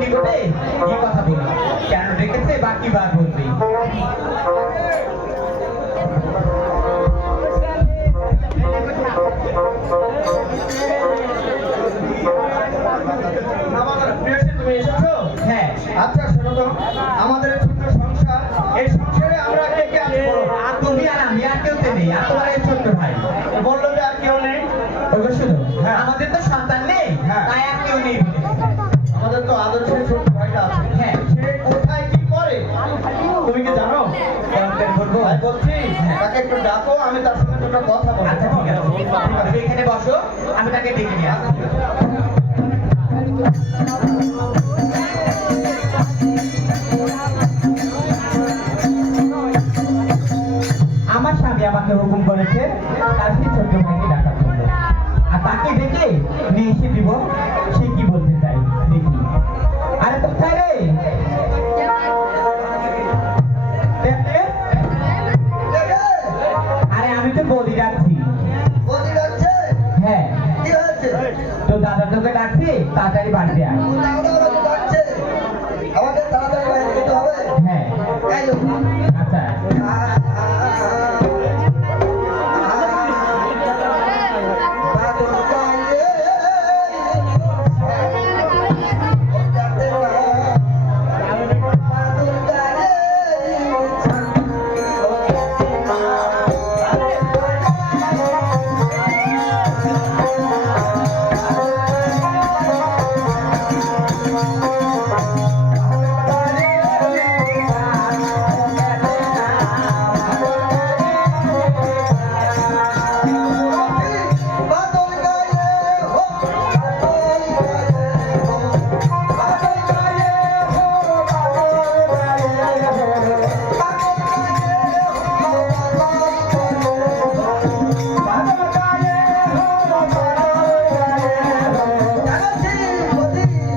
নিকটে কি কথা বলি, কেন ডেকেছে বা কি বার বলবে। হ্যাঁ, আচ্ছা শোনো তো, আমাদের ছোট্ট সংসার, এই সংসারে আমরা কে কে আছি বলো? আর তুমি আর আমি আর কেউ তো নেই, আর তোমার এই ছোট্ট ভাই বললো যে আর কেউ নেই। ওগো শুনো, হ্যাঁ। আমাদের তো সন্তান নেই, হ্যাঁ। তাই আর কেউ নেই। আমাদের তো আদর্শের ছোট্ট ভাইটা আছে। হ্যাঁ। সে কোথায় কি করে তুমি কি জানো? কেমন বলবো? ভাই বলছি, তাকে একটু ডাকো, আমি তার সঙ্গে দুটো কথা বলবো। আচ্ছা ঠিক আছে, তুমি এখানে বসো, আমি তাকে ডেকে নিয়ে আসবো। আমার স্বামী আমাকে হুকুম করেছে তার সেই ছোট্ট ভাইকে ডাকার জন্য, আর তাকে ডেকে নিয়ে এসে দিব সে কি বলতে চাই দেখি। আরে কোথায় রে? আরে আমি তো বৌদি ডাকছি। বৌদি ডাকছে? হ্যাঁ, কি হয়েছে? তো দাদা তোকে ডাকছি, তাড়াতাড়ি বাড়িতে আয়। আমাকে ডাকছে, আমাকে তাড়াতাড়ি বাইরে যেতে হবে। হ্যাঁ, এই লোক। আচ্ছা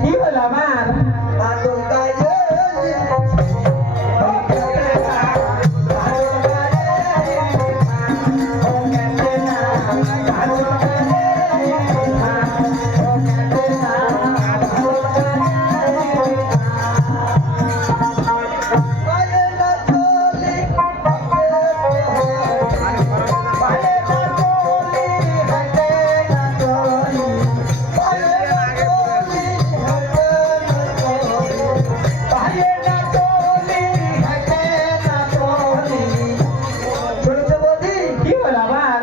কি হলো আমার? কি হলো আমার?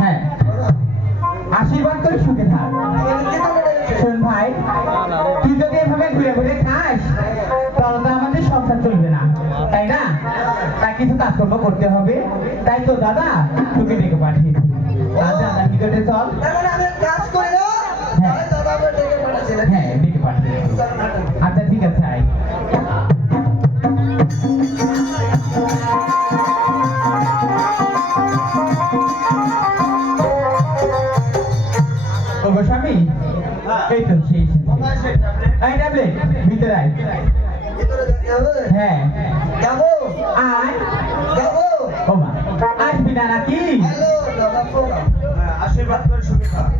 হ্যাঁ, আশীর্বাদ করে সুখে থাক। শোন ভাই, তুই যদি এভাবে ঘুরে ঘুরে খাস তাহলে তো আমাদের সংসার চলবে না, তাই না? তাই কিছু কাজকর্ম করতে হবে, তাই তো দাদা তোকে ডেকে পাঠিয়েছি। আর দাদা নিকটে চল। হ্যাঁ, ডেকে পাঠিয়েছি। আচ্ছা ঠিক আছে, আয়। ওগো স্বামী, এই তো সেই এই ট্যাবলেট ভিতরে আয়। হ্যাঁ, আয়। ও মা, আসবি না নাকি? আশীর্বাদ করে সুখে থাক।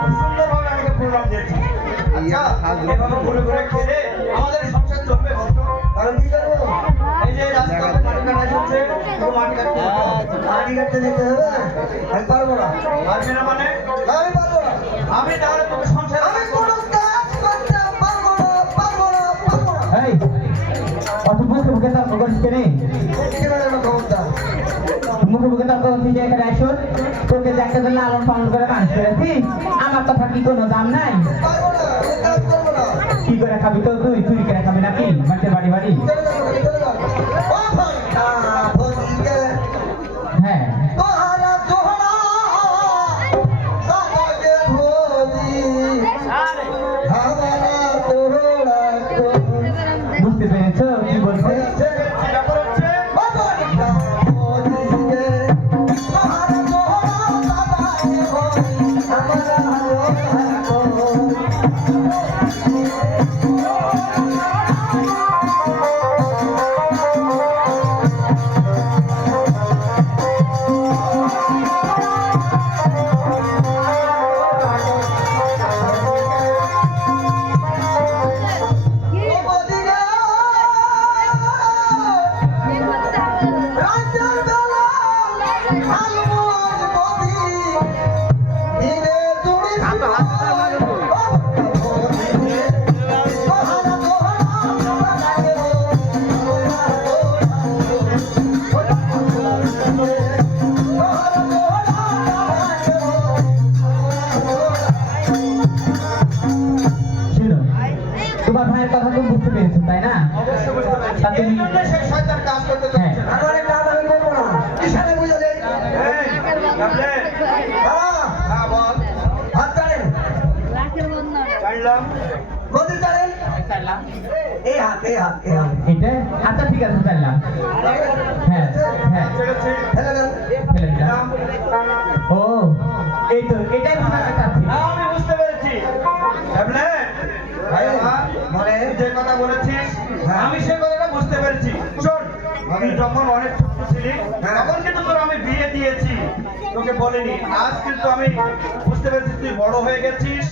খুব সুন্দরভাবে আমাকে প্রোগ্রাম দিয়েছি। আচ্ছা, এভাবে ঘুরে ঘুরে খেলে আমাদের সংসার চলবে বলতো? এই যে রাস্তাতে মাটি কাটা চলছে, একটু মাটি কাটতে যেতে হবে। আমি পারবো না। পারবি না মানে? আমি পারবো না। আমি তাহলে তোকে সংসার কোনো কাজ করতে পারবো না। এই অত মুখে মুখে তর্ক করিস কেন? মুখে মুখে তর্ক করছিস যে এখানে আসুন, তোকে দেখতে তো লালন পালন করে মানুষ করেছি, আমার কথা কি কোনো দাম নাই? কি করে খাবি তো তুই? চুরি করে খাবি নাকি মানুষের বাড়ি বাড়ি? হ্যাঁ, বুঝতে পেরেছো কি বলছে? ব্যাপার হচ্ছে তা এই তুমি জন্য সেই শয়তান কাজ করতে হ্যাঁ। চাচ্ছে না। আমার এই কাজ আমি করবো না কিসে বুঝে দেয় এই, আপনি? হ্যাঁ, বল। হাত টানেন জানলাম। গদি টানেন এই হাত এই হাত এই হাত এটা আচ্ছা ঠিক আছে চাইলাম হ্যাঁ হ্যাঁ ছেড়েছি। ফেলে দেন ফেলে দিলাম। ও এই তো এটাই বোঝাতে চাচ্ছি আমি বুঝতে পেরেছি। আপনি? ভাই আমার, বলে তুই যে কথা বলেছিস, হ্যাঁ। আমি সেই কথাটা বুঝতে পেরেছি। শোন, তুই যখন অনেক ছোট ছিলি, হ্যাঁ। তখন কিন্তু তোর আমি বিয়ে দিয়েছি, তোকে বলিনি। আজ কিন্তু আমি বুঝতে পেরেছি তুই বড় হয়ে গেছিস,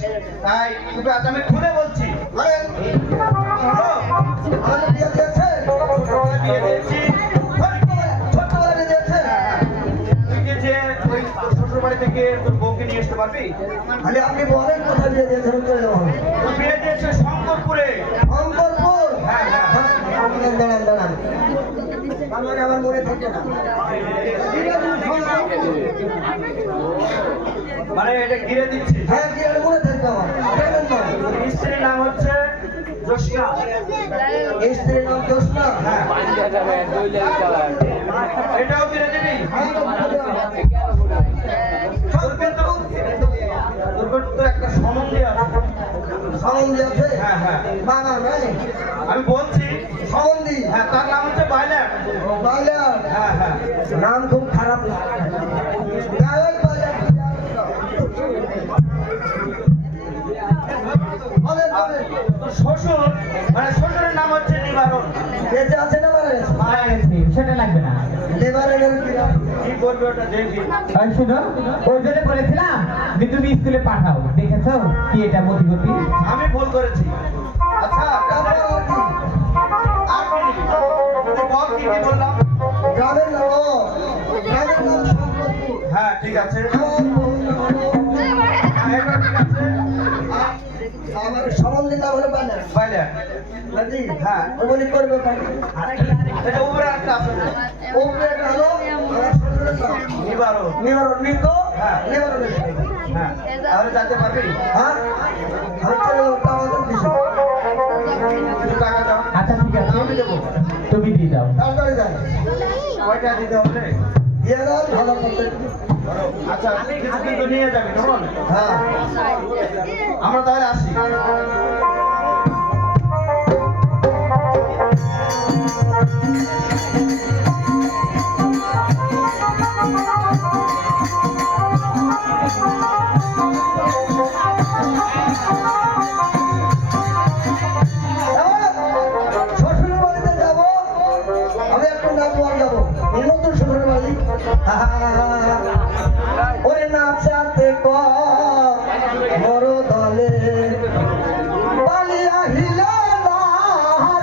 তাই তোকে আজ আমি খুলে বলছি। বলেন শোনো, আমাদের বিয়ে দিয়েছে ছোটবেলায় বিয়ে দিয়েছি। ছোট্টবেলা বিয়ে দিয়েছে তুই কি যে ওই তোর শ্বশুর বাড়ি থেকে তোর বউকে নিয়ে আসতে পারবি? খালি আপনি বলেন কোথায় বিয়ে দিয়েছেন চলে যাবো তোর বিয়ে দিয়েছে শঙ্করপুরে। শঙ্করপুর হ্যাঁ, হ্যাঁ। দাঁড়ান দাঁড়ান আমার আমার মনে থাকে না মানে এটা ঘিরে দিচ্ছি। হ্যাঁ কি আর মনে থাকবে আমার কেমন নাম স্ত্রীর নাম হচ্ছে জোসনা। স্ত্রীর নাম জোসনা হ্যাঁ, এটাও ঘিরে দিবি। তোর কিন্তু একটা সম্বন্ধী আছে। সম্বন্ধী আছে হ্যাঁ, হ্যাঁ। বাবা নাই আমি বলছি, সম্বন্ধী হ্যাঁ, তার নাম হচ্ছে বাইলার। বাজার হ্যাঁ, হ্যাঁ। নাম খুব খারাপ গায়ক বাজার বলেন বলেন তোর শ্বশুর, মানে শ্বশুরের নাম হচ্ছে নিবারণ। বেঁচে আছে না মারা গেছে মারা গেছি সেটা লাগবে না লেবারের কি করবে ওটা দেখি। আর শুনো ওই জন্য বলেছিলাম যে তুমি স্কুলে পাঠাও দেখেছো কি এটা মতিগতি আমি ভুল করেছি। আচ্ছা, তারপর আর কি? আর কি নিবি? তুই বল কি কি বললাম। গ্রামের নাম ও, গ্রামের নাম শঙ্করপুর হ্যাঁ, ঠিক আছে। আমার হ্যাঁ, এটা ঠিক আছে। আমার সম্বন্ধীর নাম হলো বাজার বাইলার। বুঝলি হ্যাঁ। ওগুলি করবে পারি এটা উপরে একটা আছে। ওপরে একটা হলো আমার শ্বশুরের নাম নিবারণ। নিবারণ নিত হ্যাঁ। নিবারণের হ্যাঁ, তাহলে জানতে পারবি। হ্যাঁ আমি চলে যাবো আমাদের দিছি কিছু টাকা দাও। আচ্ছা ঠিক আছে আমি দেবো। তুমি দিয়ে দাও তাড়াতাড়ি যান কয়টা দিতে হবে? দিয়ে দাও ভালো করতে ধরো। আচ্ছা, কিছু কিন্তু নিয়ে যাবি কেমন? হ্যাঁ আমরা তাহলে আসি। শ্বশুরের বাড়িতে যাবো আমি একটু নাচ গান গাবো নতুন শ্বশুরের বাড়ি ওরে নাচাতে বড় দলে পালিয়া হিলে না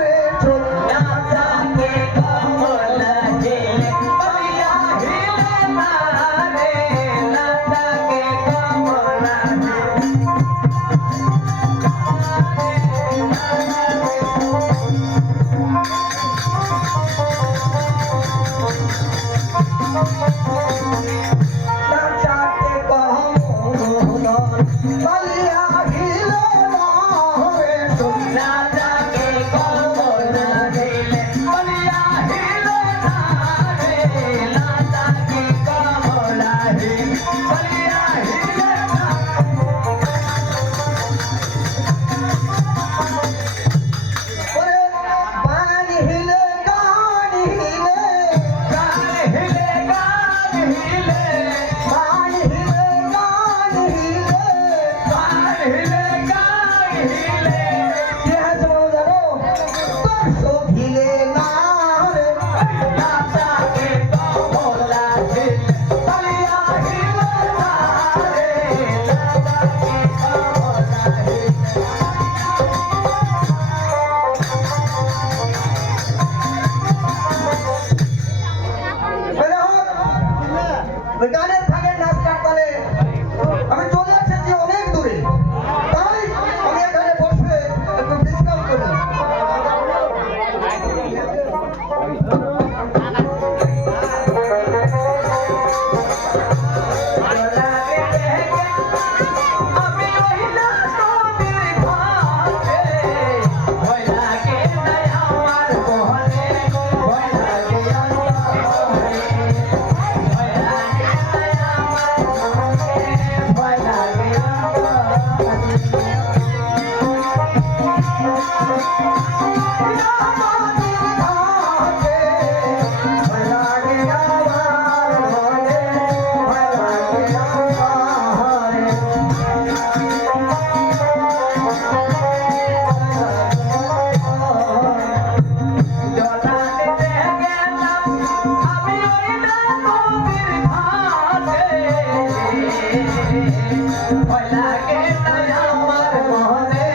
রে ছোট নাচাতে কমলা গেলে পালিয়া হিলে না রে নাচাতে কমলা গেলে ভয় লাগে তাই আমার মনে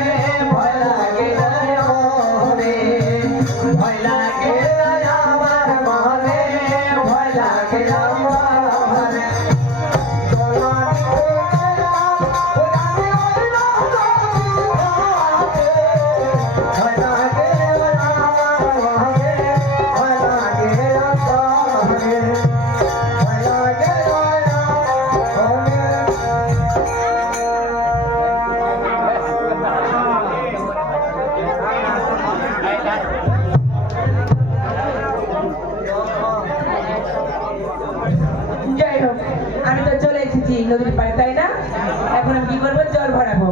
ভয় লাগে তাই মনে ভয় লাগে তাই আমার মনে ভয় লাগে আমার মনে যাই হোক আমি তো চলে এসেছি নদীর পাড়ে তাই না এখন আমি কি করবো জল ভরাবো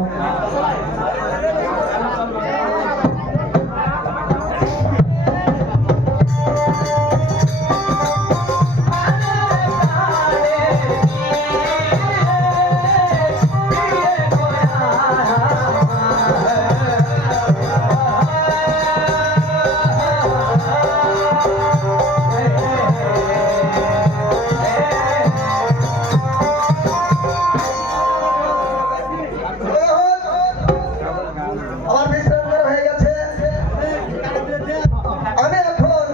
আমার বিশ্রাম করা হয়ে গেছে আমি এখন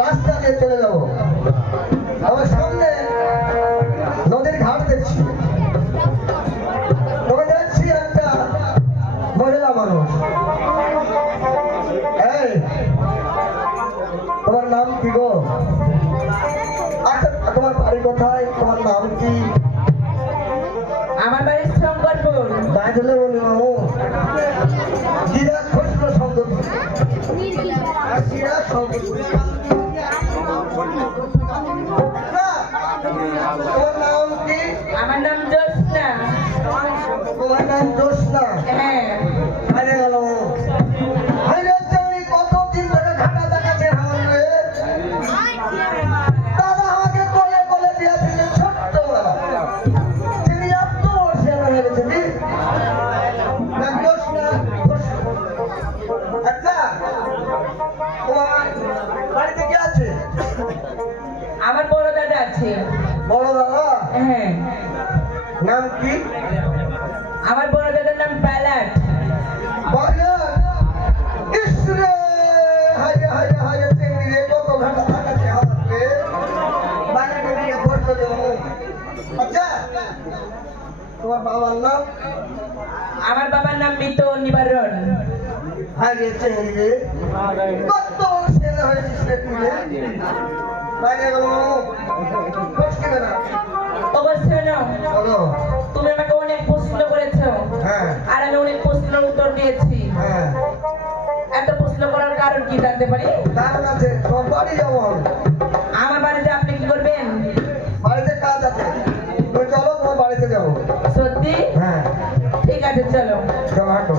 রাস্তা দিয়ে চলে যাব আমার সামনে নদীর ঘাট দেখছি তবে দেখছি একটা মহিলা মানুষ এই তোমার নাম কি গো আচ্ছা তোমার বাড়ি কোথায় তোমার নাম কি আমার বাড়ি শঙ্করপুর বাজলে বলি মামু জিরা খসল শব্দ জিরা শব্দ তোমার নাম কি আমার নাম জ্যোৎস্না তোমার নাম জোসনা হ্যাঁ হারে গেল হারে জানি কতদিন ধরে ঘাটা দেখাচ্ছে আমার মেয়ে দাদা আমাকে কোলে কোলে দিয়েছিল ছোট্টবেলা তিনি এত বর্ষে হয়ে গেছে কি নাম জোসনা আচ্ছা তোমার বাড়িতে কে আছে আমার বড় দাদা আছে বড় দাদা হ্যাঁ নাম কি আমার বড় দাদার নাম প্যালাট বাজার ইসরে হায় হায় হায় চিংড়ি রে কত ঘাটা থাকাছে আমাকে বাজারে নিয়ে বসতে দেবো আচ্ছা তোমার বাবার নাম আমার বাবার নাম মৃত নিবারণ হায় চিংড়ি রে কত ছেলে হয়েছিস রে তুই রে বাইরে গেল বসতে না অবশ্যই না বলো তুমি আমাকে অনেক প্রশ্ন করেছো হ্যাঁ আর আমি অনেক প্রশ্নের উত্তর দিয়েছি হ্যাঁ এত প্রশ্ন করার কারণ কি জানতে পারি কারণ আছে তোমার বাড়ি যাবো আমার বাড়িতে আপনি কি করবেন বাড়িতে কাজ আছে তুমি চলো তোমার বাড়িতে যাবো সত্যি হ্যাঁ ঠিক আছে চলো চলো হাঁটো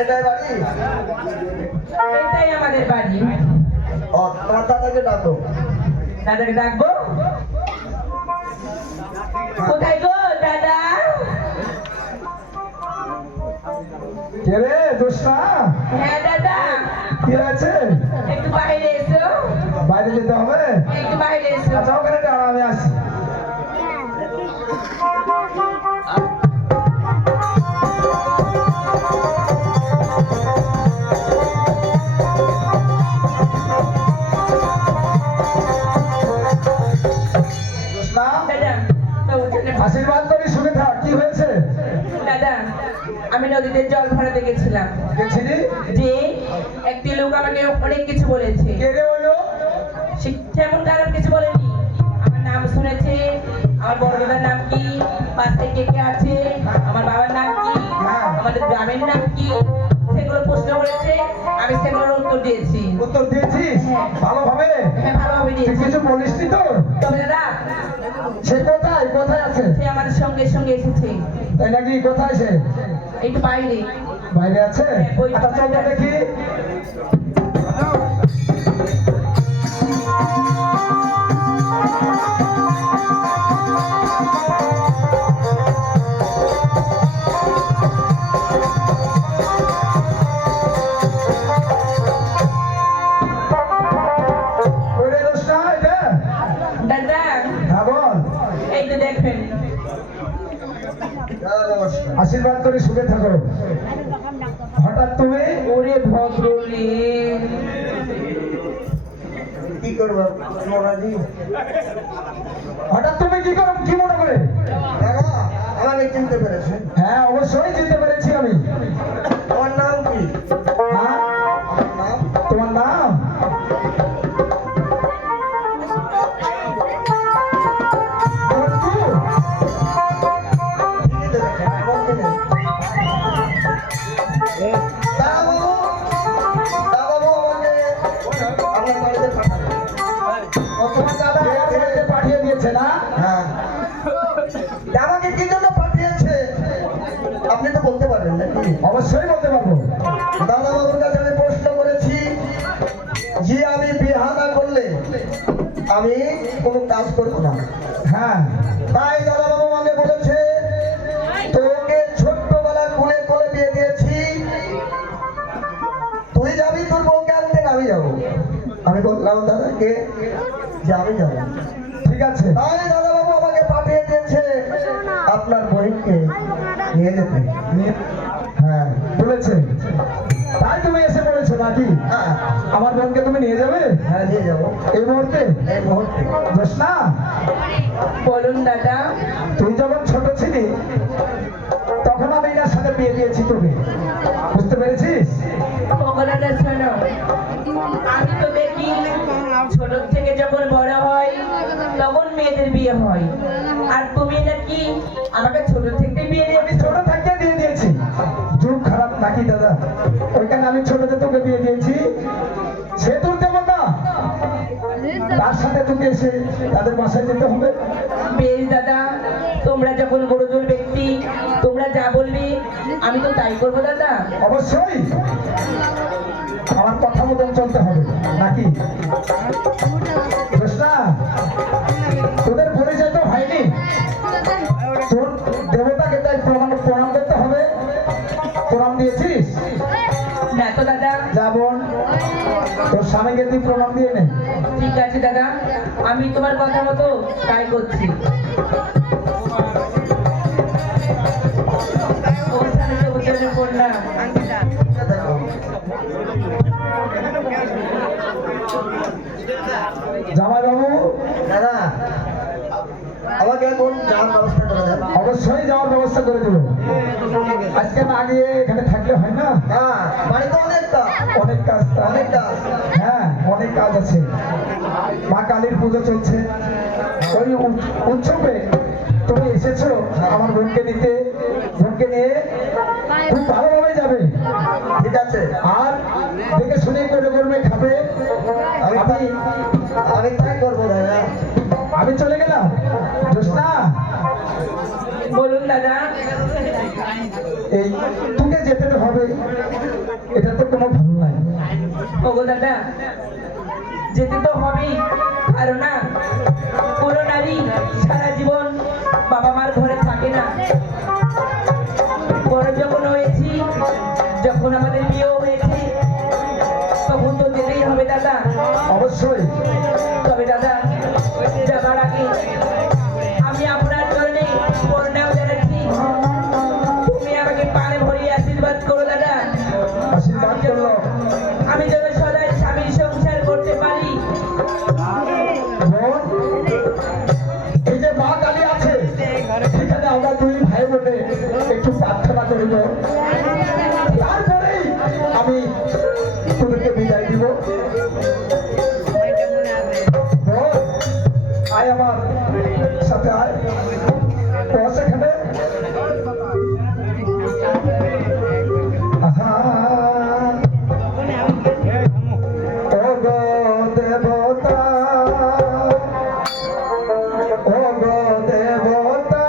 এটাই বাড়ি এটাই আমাদের বাড়ি ও তোমার দাদাকে ডাকো দাদাকে ডাকবো কোথায় গো দাদা কে রে দোস্তা হ্যাঁ দাদা কি আছে একটু বাইরে এসো বাইরে যেতে হবে একটু বাইরে এসো আচ্ছা ওখানে দাঁড়া আমি আসছি দোস্তা দাদা তো উঠোনে আশীর্বাদ করি শুনে থাক কি হয়েছে দাদা আমি নদীতে জল ভরাতে গেছিলাম গেছিলি যে একটি লোক আমাকে অনেক কিছু বলেছে কে রে হলো তেমন কারণ কিছু বলেনি আমার নাম শুনেছে আমার বড় দাদার নাম কি পাশে কে কে আছে আমার বাবার নাম কি আমাদের গ্রামের নাম কি সেগুলো প্রশ্ন করেছে আমি সেগুলোর উত্তর দিয়েছি উত্তর দিয়েছিস হ্যাঁ। ভালোভাবে হ্যাঁ ভালোভাবে তুই দিয়েছি কিছু বলিসনি তো তবে দাদা সে কোথায় কোথায় আছে সাথে আমার সঙ্গে সঙ্গে এসেছে। তাই নাকি? কোথায় সে? একটু বাইরে। বাইরে আছে? আচ্ছা চল তো দেখি। ওরে রোশনা, এটা? দাদা হ্যাঁ বল। এই তো দেখেন। নমস্কার। আশীর্বাদ করে সুখে থাকো। হঠাৎ তুমি? ওরে ভদ্রলি, কি করবো মহারাজি? হঠাৎ তুমি কি করো, কি মনে করে? দাদা আমাকে চিনতে পেরেছে? হ্যাঁ অবশ্যই চিনতে পেরেছি আমি। তোমার নাম কি? হ্যাঁ তোমার নাম? তোমার নাম? বন্ধু। চিনি তো দেখে, কোন চিনি? দাদাবাবু, দাদাবাবু আমাকে আপনার বাড়িতে পাঠাবে। ও তোমার দাদা আমাকে বাড়িতে পাঠিয়ে দিয়েছে না? হ্যাঁ। আমাকে কি জন্য পাঠিয়েছে আপনি তো বলতে পারবেন নাকি? অবশ্যই বলতে পারবো। দাদাবাবুর কাছে আমি প্রশ্ন করেছি যে আমি বিয়ে না করলে আমি কোনো কাজ করবো না। হ্যাঁ তাই দাদাবাবু আমাকে বলেছে তোকে ছোট্টবেলায় কোলে কোলে বিয়ে দিয়েছি, তুই যাবি তোর বউকে আনতে, আমি যাবো। আমি বললাম দাদাকে যে আমি যাবো। ঠিক আছে। তাই দাদাবাবু আমাকে পাঠিয়ে দিয়েছে আপনার বইকে নিয়ে যেতে। হ্যাঁ বলেছে। তাই তুমি এসে পড়েছো নাকি? হ্যাঁ আমার বোনকে তুমি নিয়ে যাবে হ্যাঁ নিয়ে যাবো এই মুহূর্তে? এই মুহূর্তে। জোসনা, বলুন দাদা। তুই যখন ছোট ছিলি তখন আমি এনার সাথে বিয়ে দিয়েছি তোকে, বুঝতে পেরেছিস? ওগো দাদা শোনো, আমি তো দেখি ছোট থেকে যখন বড় হয় তখন মেয়েদের বিয়ে হয়, আর তুমি নাকি আমাকে ছোট থেকে বিয়ে আমি দিয়েছো। ছোট থাকতে দিয়ে দিয়েছি। যুগ খারাপ নাকি দাদা? ওইখানে আমি ছোটতে তোকে বিয়ে দিয়েছি, সে তোর দেবতা, তার সাথে তোকে এসে তাদের বাসায় যেতে হবে। বেশ দাদা, তোমরা যখন গুরুজন ব্যক্তি, তোমরা যা বলবি আমি তো তাই করবো দাদা। অবশ্যই আমার কথা মতন চলতে হবে নাকি? জোসনা, তোদের পরিচয় তো হয়নি, তোর দেবতাকে তাই প্রণাম করতে হবে। প্রণাম দিয়েছিস? না তো দাদা। যা বোন, তোর স্বামীকে তুই প্রণাম দিয়ে নে। ঠিক আছে দাদা, আমি তোমার কথা মতো তাই করছি। ও স্বামীকে উচ্চারণ করলাম। জামাই বাবু, দাদা আমাকে এখন যাওয়ার ব্যবস্থা করে দেন। অবশ্যই যাওয়ার ব্যবস্থা করে দেবো। আজকে না গিয়ে এখানে থাকলে হয় না? হ্যাঁ বাড়িতে অনেক কাজ, অনেক কাজ, অনেক কাজ। হ্যাঁ অনেক কাজ আছে। মা কালীর পুজো চলছে, ওই উৎসবে তুমি এসেছো আমার বোনকে নিতে। বোনকে নিয়ে খুব ভালোভাবে যাবে, ঠিক আছে? আর দেখে শুনে করে করবে, খাবে। আমি আমি তাই করবো দাদা। আমি চলে গেলাম। জোসনা, বলুন দাদা। এই তোকে যেতে তো হবে, এটা তো কোনো ভালো নাই। ওগো দাদা, যেতে তো হবেই, কারণ না কোনো নারী সারা জীবন বাবা মার ঘরে থাকে না। বড় যখন হয়েছি, যখন আমাদের বিয়েও হয়েছে, তখন তো যেতেই হবে দাদা। অবশ্যই। তবে দাদা, যাবার আগে আমি আপনার জন্যে প্রণাম জানাচ্ছি। তুমি আমাকে পানে ভরিয়ে আশীর্বাদ করো দাদা। আশীর্বাদ করলো। আমি যেন সদাই স্বামীর সংসার করতে পারি। বোন, এই যে মা কালী আছে, সেখানে আমরা দুই ভাই বোনে একটু প্রার্থনা করিব, তারপরেই আমি তোদেরকে বিদায় দিব। বোন, আয় আমার সাথে আয়, বস এখানে। আহা, ও গো দেবতা, ও গো দেবতা,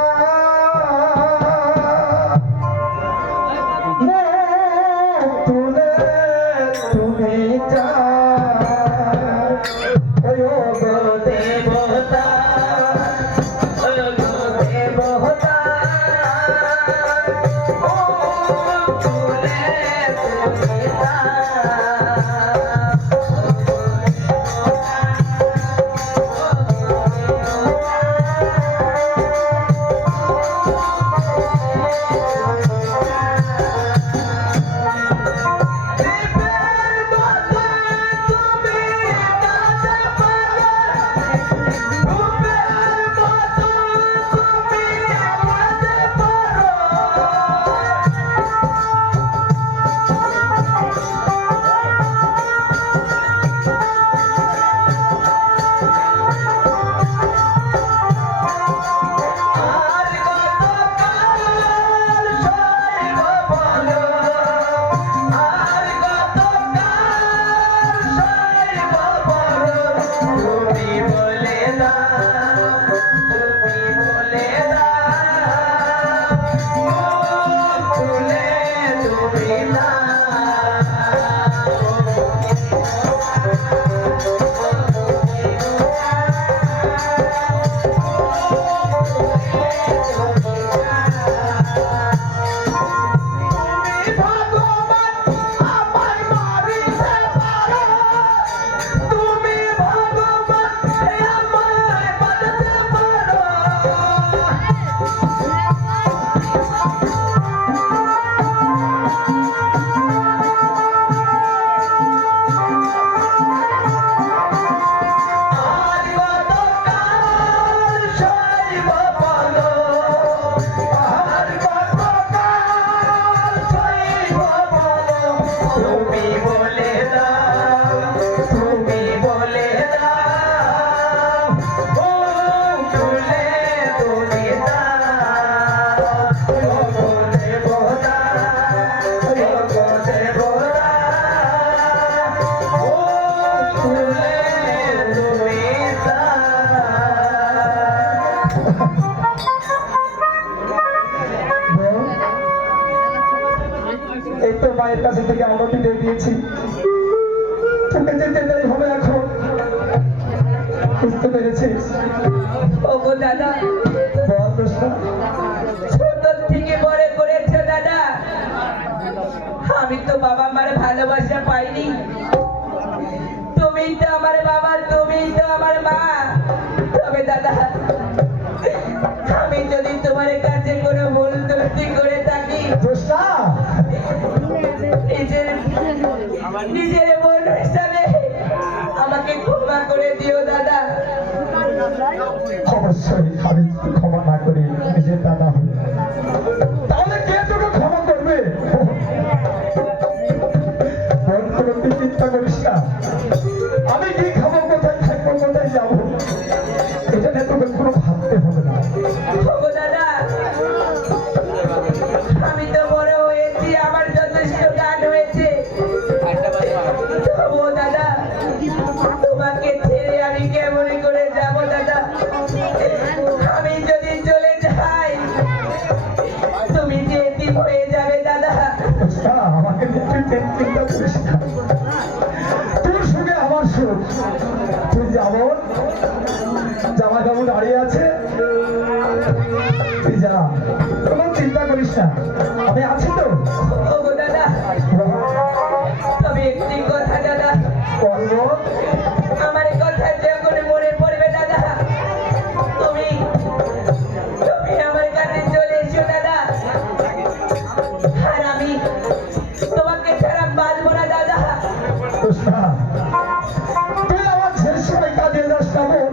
এই তো মায়ের কাছে থেকে অনুমতি দিয়ে দিয়েছি, তোকে যেতে দেরি হবে এখন, বুঝতে পেরেছিস? ওগো দাদা, বল কৃষ্ণ। ছোট থেকে বড় করেছো দাদা, আমি তো বাবা মার ভালোবাসা পাইনি। তুমি তো আমার বাবা, তুমি তো আমার মা। তবে দাদা, আমি যদি তোমার কাছে কোনো ভুল ত্রুটি করে থাকি, কৃষ্ণ, নিজের বোন হিসাবে আমাকে ক্ষমা করে দিও দাদা। অবশ্যই আমি ক্ষমা না করি নিজের দাদা হই, তাহলে কে তোকে ক্ষমা করবে? বল, কোনো তুই চিন্তা করিস না, আমি কি খাবো, কোথায় থাকবো, কোথায় যাবো, এটা নিয়ে তোকে কোনো ভাবতে হবে না। ওগো দাদা, আমি তো বড় হয়েছি, আমার যথেষ্ট গান হয়েছে। তবুও দাদা, তোমাকে ছেড়ে আমি কেমন করে যাব দাদা? আমি যদি চলে যাই, তুমি যে এতিম হয়ে যাবে দাদা। কৃষ্ণ, আমাকে নিয়ে তুই চিন্তা করিস না, তোর সঙ্গে আমার সুখ। তুই যেমন জামাই বাবু দাঁড়িয়ে আছে, তুই যা, কোনো চিন্তা করিস না, আমি আছি তো। ওগো দাদা, তবে একটি কথা দাদা, বল, আমার কথা যখন মনে পড়বে দাদা, তুমি আমার কাছে চলে এসো দাদা। আর আমি তোমাকে ছাড়া বাঁচবো না দাদা। কৃষ্ণ, তুই আমার শেষ সময় কাজে যাস না বোন,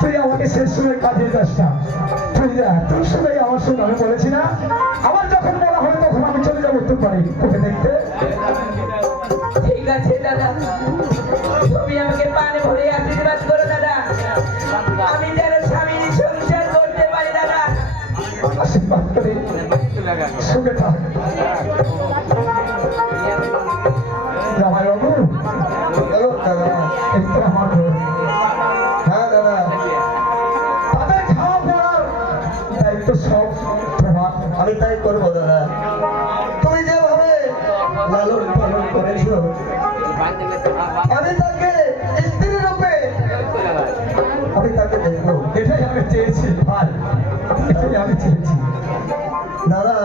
তুই আমাকে শেষ সময় কাজে যাস না, তুই যা, তোর সঙ্গে আমার সঙ্গে আমি বলেছি না, আমার যখন বলা হয় তখন আমি চলে যাবো তোর বাড়ি তোকে দেখতে। ঠিক আছে দাদা, তুমি আমাকে পানে ভরে আশীর্বাদ করো দাদা, আমি যেন স্বামীর সংসার করতে পারি দাদা। আশীর্বাদ করে সুখে থাক। জামাই বাবু, হ্যালো দাদা। এই তো আমার বোন। হ্যাঁ দাদা, তাদের খাওয়া পড়ার দায়িত্ব সব তোমার। আমি তাই করবো দাদা। তুমি যেভাবে লালন পালন করেছো, আমি তাকে স্ত্রী রূপে আমি তাকে দেখবো। এটাই আমি চেয়েছি ভাই, এটাই আমি চেয়েছি। দাদা,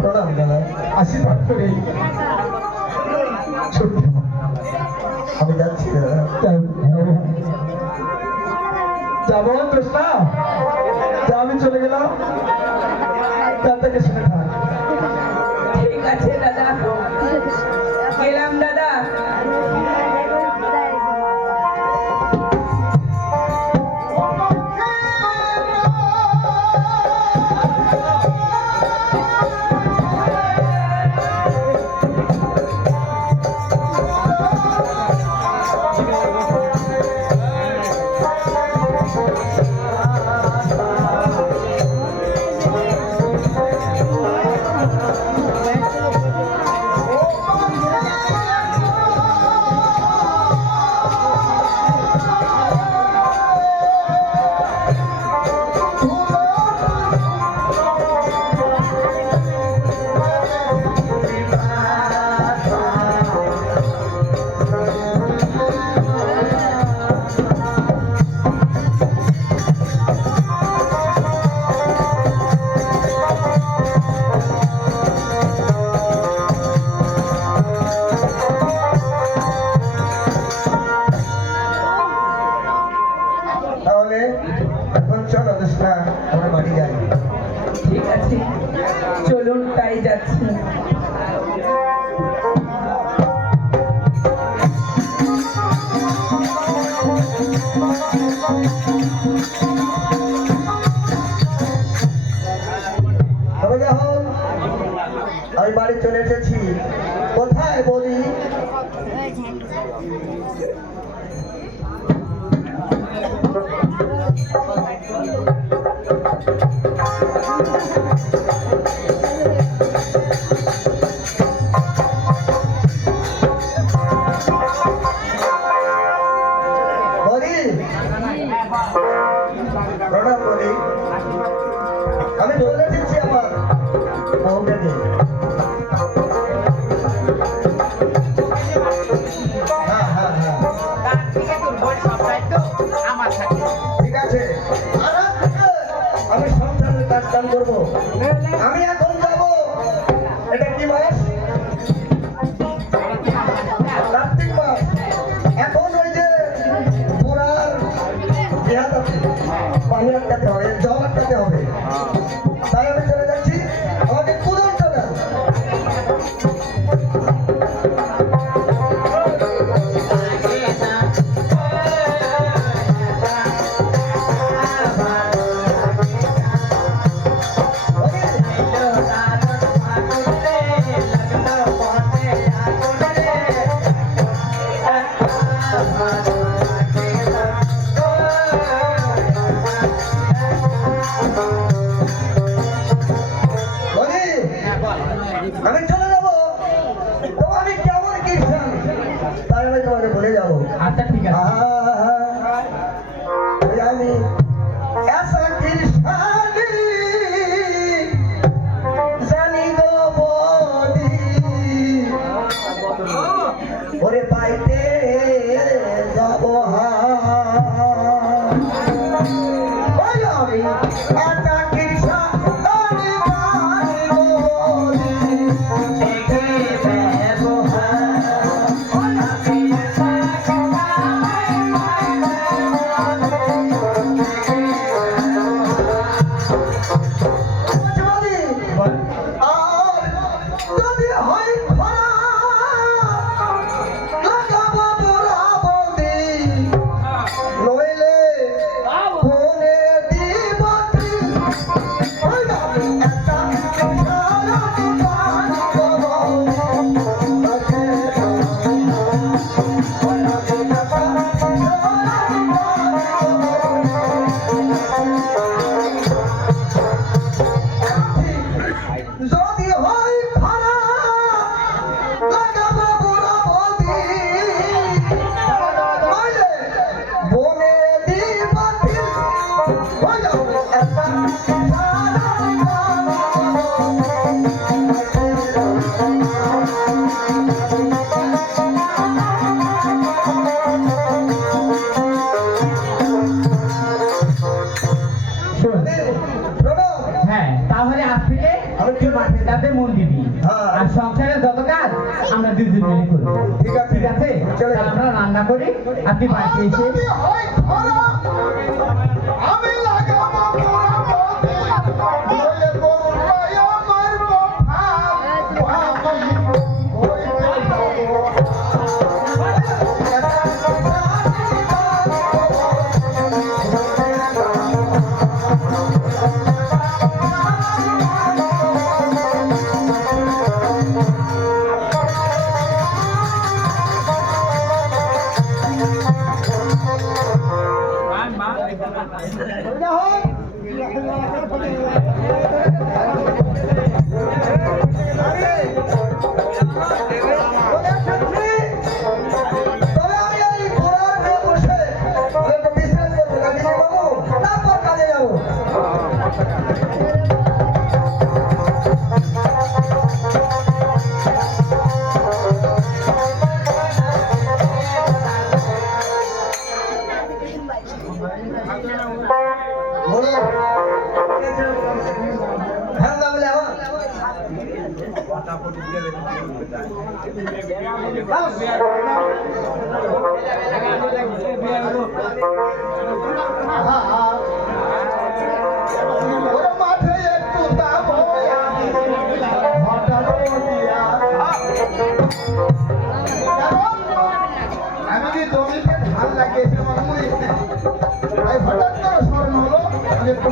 প্রণাম দাদা। আশীর্বাদ করে ছুটি আমি যাচ্ছি দাদা। যাবো কৃষ্ণ, যা, আমি চলে গেলাম, তার থেকে শুনে থাক। ঠিক আছে দাদা, গেলাম দাদা। আ না আমরা বাড়ি যাই। ঠিক আছে, চলুন তাই যাচ্ছি। তবে যখন আমি বাড়ি চলে এসেছি, কোথায় বলি বলি প্রণাম বলি, আমি চলে এসেছি আমার বউকে নিয়ে। হ্যাঁ হ্যাঁ হ্যাঁ ঠিক আছে, আরাম থেকে আমি সংসারের কাজ কাম করবো। আমি এখন যাব, এটা কি মাস? কার্তিক মাস। এখন ওই যে পুরার দেহাটাতে পানি আটকাতে হবে, জল আটকাতে হবে, তাই আমি চলে যাচ্ছি। আমাকে কুদন চলে আমি চলে যাবো, তো আমি কেমন কৃষ্ণ তাই আমি তোমাকে বলে যাবো। আচ্ছা ঠিক আছে। আমি ऐसा কৃষ্ণানি জানি গো বলি, ওরে পাইতে যাবো আমি একা কৃষ্ণানি জানি গো বলি, বল। আর যদি হয় খরা লাগাবো পোড়া বৌদি, নইলে ফোনে দিব একটা যদি হয় খরা লাগাবো পোড়া বৌদি, নইলে বনে দিব একটা শোন, প্রণাম। হ্যাঁ তাহলে আজ থেকে তুই মাঠে যাতে মন দিবি, হ্যাঁ। আর সংসারের যত কাজ আমরা দুজন মিলে করবো। ঠিক আছে। ঠিক আছে, চলে তাহলে আমরা রান্না করি, আর তুই বাড়িতে এসে যদি হয় খরা আমি লাগাবো পোড়া বৌদি, নইলে গরুটাই আমার তবে আমি এই ঘোড়ার উপরে বসে একটু বিশ্রাম করবো, কাজে যাবো, তারপর কাজে যাবো। বলো হ্যাঁ না বলে আমার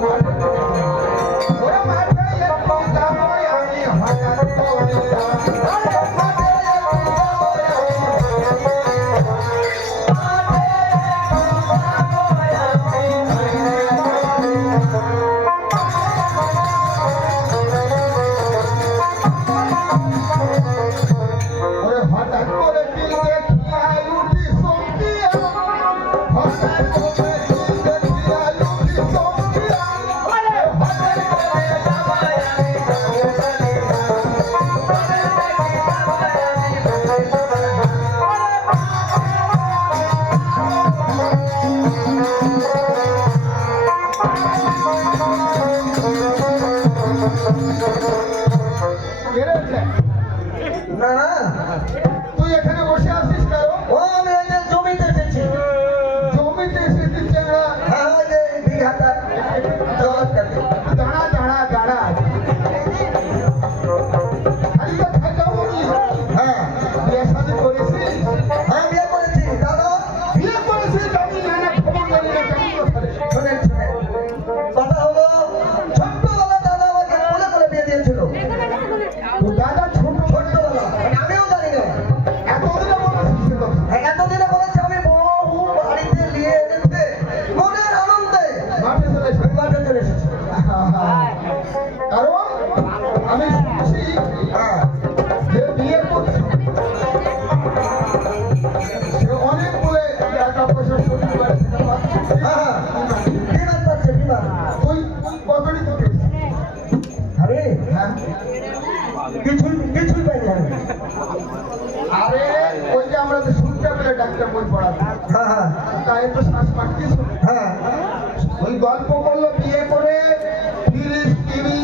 ওরে মাঠে একটু যাবো আমি হঠাৎ করে ওরে মাঠে একটু যাবো ওরে হঠাৎ করে দিল দেখিয়া লুটি সঙ্গিয়া হঠাৎ করে দিল দেখিয়া লুটি সঙ্গিয়া ওরে হঠাৎ করে যাবাই আমি না না তুই এখানে বসে আছিস কেন? ও আমি ওই যে জমিতে এসেছি জমিতে এসেছিস চেংড়া? হ্যাঁ ওই যে বিঘাটা জল কাটতে দাঁড়া দাঁড়া দাঁড়া খালি তো খাইতে বলি হ্যাঁ বিয়ে শাদী করেছিস? হ্যাঁ বিয়ে করেছি দাদা বিয়ে করেছিস আমি না না খবর জানি না কেমন কথা রে? শোনেন শোনেন কথা হলো ছোট্টবেলা দাদা আমাকে কোলে করে বিয়ে দিয়েছিল তোর দাদা ছোট ছোট্টবেলা আমিও জানি না এতদিনে বলেছিস সে কথা? এতদিনে বলেছে আমি বহু বাড়িতে নিয়ে এনেছে মনের আনন্দে মাঠে চলে এসে মাঠে চলে এসেছি কারণ আমি শুনছি হ্যাঁ যে বিয়ে করছে সে অনেক বলে টাকা পয়সা শোধ করে সেটা পাচ্ছে। হ্যাঁ বিমান পাচ্ছে বিমান তুই কতটি তো পেয়েছিস? আরে হ্যাঁ কিছুই পাই না আমি। আরে ওই যে আমরা যে শুনতে পেলে ডাক্তার বই পড়াতে হ্যাঁ হ্যাঁ তাই তো শ্বাস পাঠিয়েছ হ্যাঁ ওই গল্প করলো বিয়ে করে fridge TV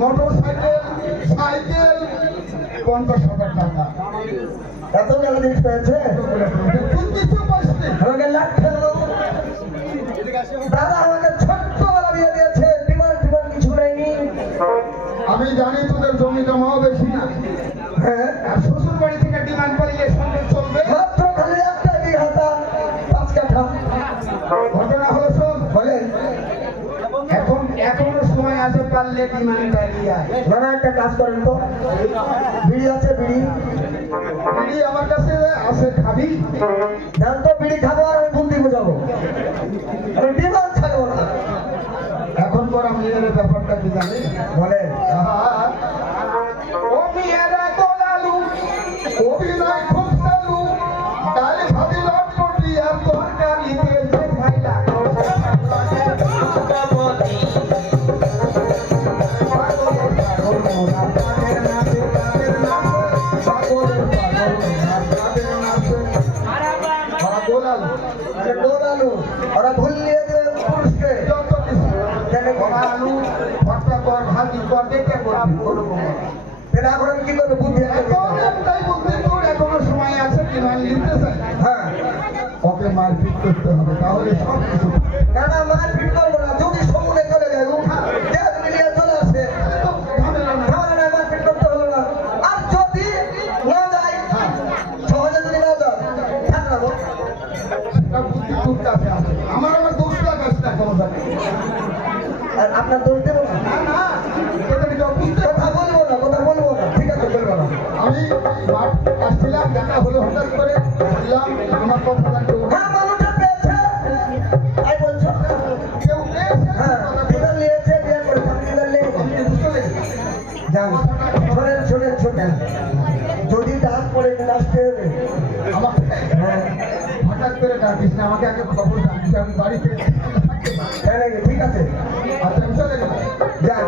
motor cycle cycle 50,000 টাকা এত গেল জিনিস পেয়েছে তুই কিছু পাসনি আমাকে লাখ ফেললো দাদা আমাকে ছোট্টবেলা বিয়ে দিয়েছে বিমান টিমান কিছু নেয়নি আমি জানি তোদের জমি জমাও বেশি না হ্যাঁ আর শ্বশুর বাড়ি থেকে ডিমান্ড করলে সংসার চলবে মাত্র খালি একটা বিঘাটা 5 কাঠা ঘটনা হলো শোন বলেন এখনো সময় আছে পারলে ডিমান্ডটা নিয়ে আয়। নানা একটা কাজ করেন তো বিড়ি আছে বিড়ি বিড়ি আমার কাছে আছে খাবি জান তো বিড়ি খাবো আর আমি বুদ্ধি বোঝাবো আমি বিমান ছাড়বো না এখন পর আমি এর ব্যাপারটা কি জানি বলেন আহা, ও মেয়েরা গোলালু অভিনয় খুব চালু ডাল ভাবি লটপটি আর তরকারি তেল যে খাইলা গোলালু আরে গোলালু ওরা ভুল নিয়ে দেবে পুরুষকে যত কিছু জানে গোলালু ভর্তা কর ভাজি কর দেখে করবি ওরকম তাহলে এখন আমি কি করবো বুদ্ধি একটা দিতে এখন হবে। একটাই বলতে তোর এখনো সময় আছে ডিমান্ড নিতে চাই হ্যাঁ ওকে মারপিট করতে হবে তাহলে সব কিছু কেন মারপিট করবো না যদি সমুদ্রে চলে যায় যে তুমি নিয়ে চলে আসে ঝামেলা না তাহলে না মারপিট করতে হলো না আর যদি না যায় সহজে যদি না যায় থাকলাম সেটা বুদ্ধি তোর কাছে আছে আমার দোষটা কাজটা ক্ষমতা নেই। আর আপনার দোষ দেবো না না না এটা কি বুঝতে কথা বলবো না কথা বলবো না ঠিক আছে বলবো না আমি মাঠ আসছিলাম দেখা হলো হঠাৎ করে বললাম আমার কথাটা কেউ হ্যাঁ মানুষটা পেয়েছে তাই বলছো কেউ পেয়েছে হ্যাঁ বিড়াল নিয়েছে বিয়ে করেছে বিড়াল নিয়ে বুঝতে পেরেছি যান শোনেন শোনেন শোনেন যদি ডাক পড়ে লাস্টে আমাকে হ্যাঁ হঠাৎ করে ডাকিস না আমাকে আগে খবর জানছি আমি বাড়িতে হ্যাঁ নাকি? ঠিক আছে আচ্ছা আমি চলে গেলাম যান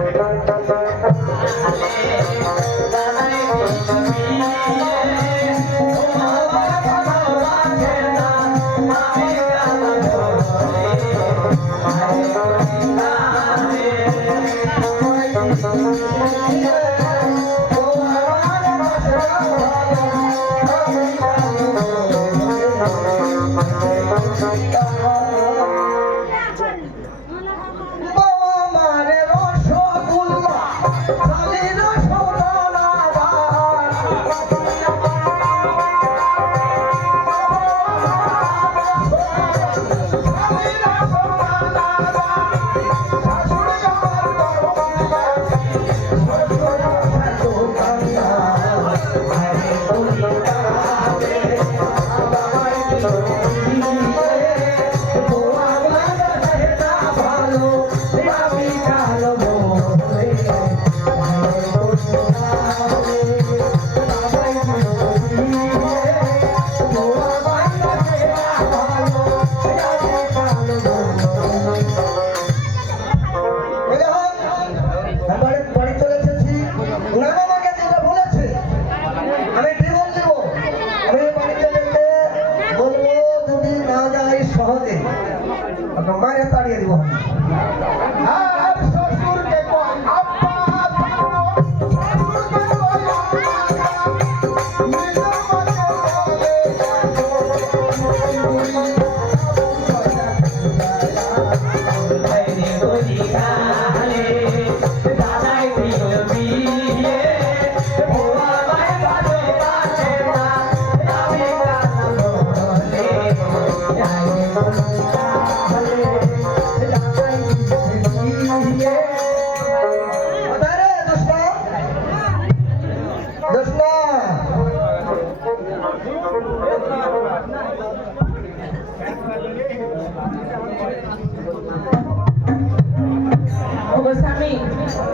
ওগো স্বামী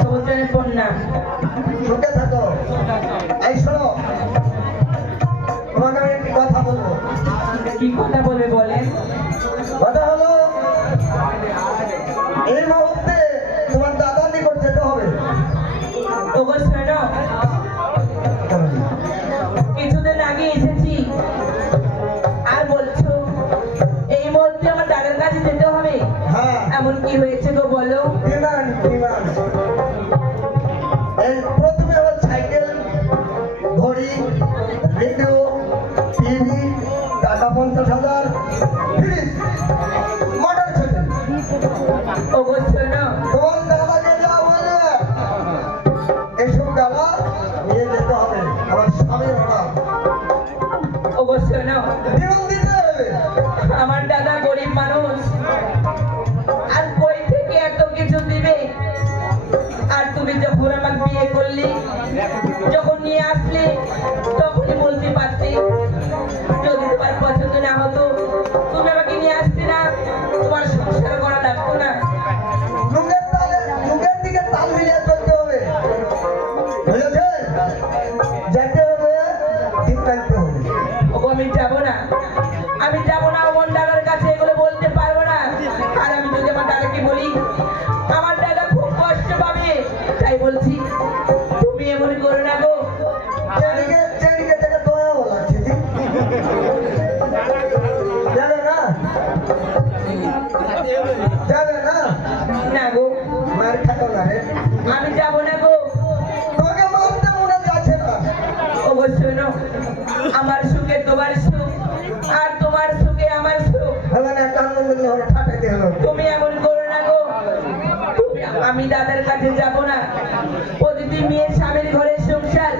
সমুদ্রের কন্যা সুখে থাকো। এই শোনো, তোমাকে আমি একটি কথা বলবো। কি কথা বলবে বলেন? কথা হলো, এই মুহূর্তে তোমার দাদার নিকট যেতে হবে। ওগো শোনো, কিছুদিন আগে এসেছি আর বলছো এই মুহূর্তে আমার দাদার কাছে যেতে হবে। হ্যাঁ, এমন কি হয়েছে গো বলো? ডিমান্ড। এই প্রথমে আমার সাইকেল, ঘড়ি, রেডিও, টিভি, টাকা 50,000, ফ্রিজ, মোটরসাইকেল। ওগো শোনো, তোমার দাদাকে যা বলে এসব দাদা নিয়ে যেতে হবে। আমার স্বামীর নাম ওগো শোনো, ডিমান্ড দিতে হবে। আমার দাদা গরিব মানুষ আর কই থেকে এত কিছু দিবে? আর তুমি যখন আমাকে বিয়ে করলি, যখন নিয়ে আসলে তখনই বলতে পারতে। যদি তোমার পছন্দ না হতো তুমি আমাকে নিয়ে আসতে না, তোমার সংসার করা লাগতো না। মুখের দিকে তাল মিলিয়ে চলতে হবে, বুঝেছে? যেতে হবে, ঠিক রাখতে হবে। ওগো আমি যাবো না, আমি যাবো না। আমার দাদার কাছে এগুলো বলতে পারবো না। আর আমি যদি আমার দাদাকে বলি আমার দাদা খুব কষ্ট পাবে। তাই বলছি তুমি এমন করো না গো। চেনিকে থেকে দয়া বলাচ্ছি, যাবে না? যাবে না? না গো, মার খাটো না রে। আমি যাবো না গো। তোমাকে মারতে মনে যাচ্ছে না। ওগো শোনো, আমার সুখে তোমার সুখ আর তোমার সুখে আমার সুখ। আমার একটা আনন্দ হলো, ঠাটাইতে হলো। তুমি এমন করো না গো। আমি দাদার কাছে যাব না। প্রতিদিন মেয়ের স্বামীর ঘরে সংসার,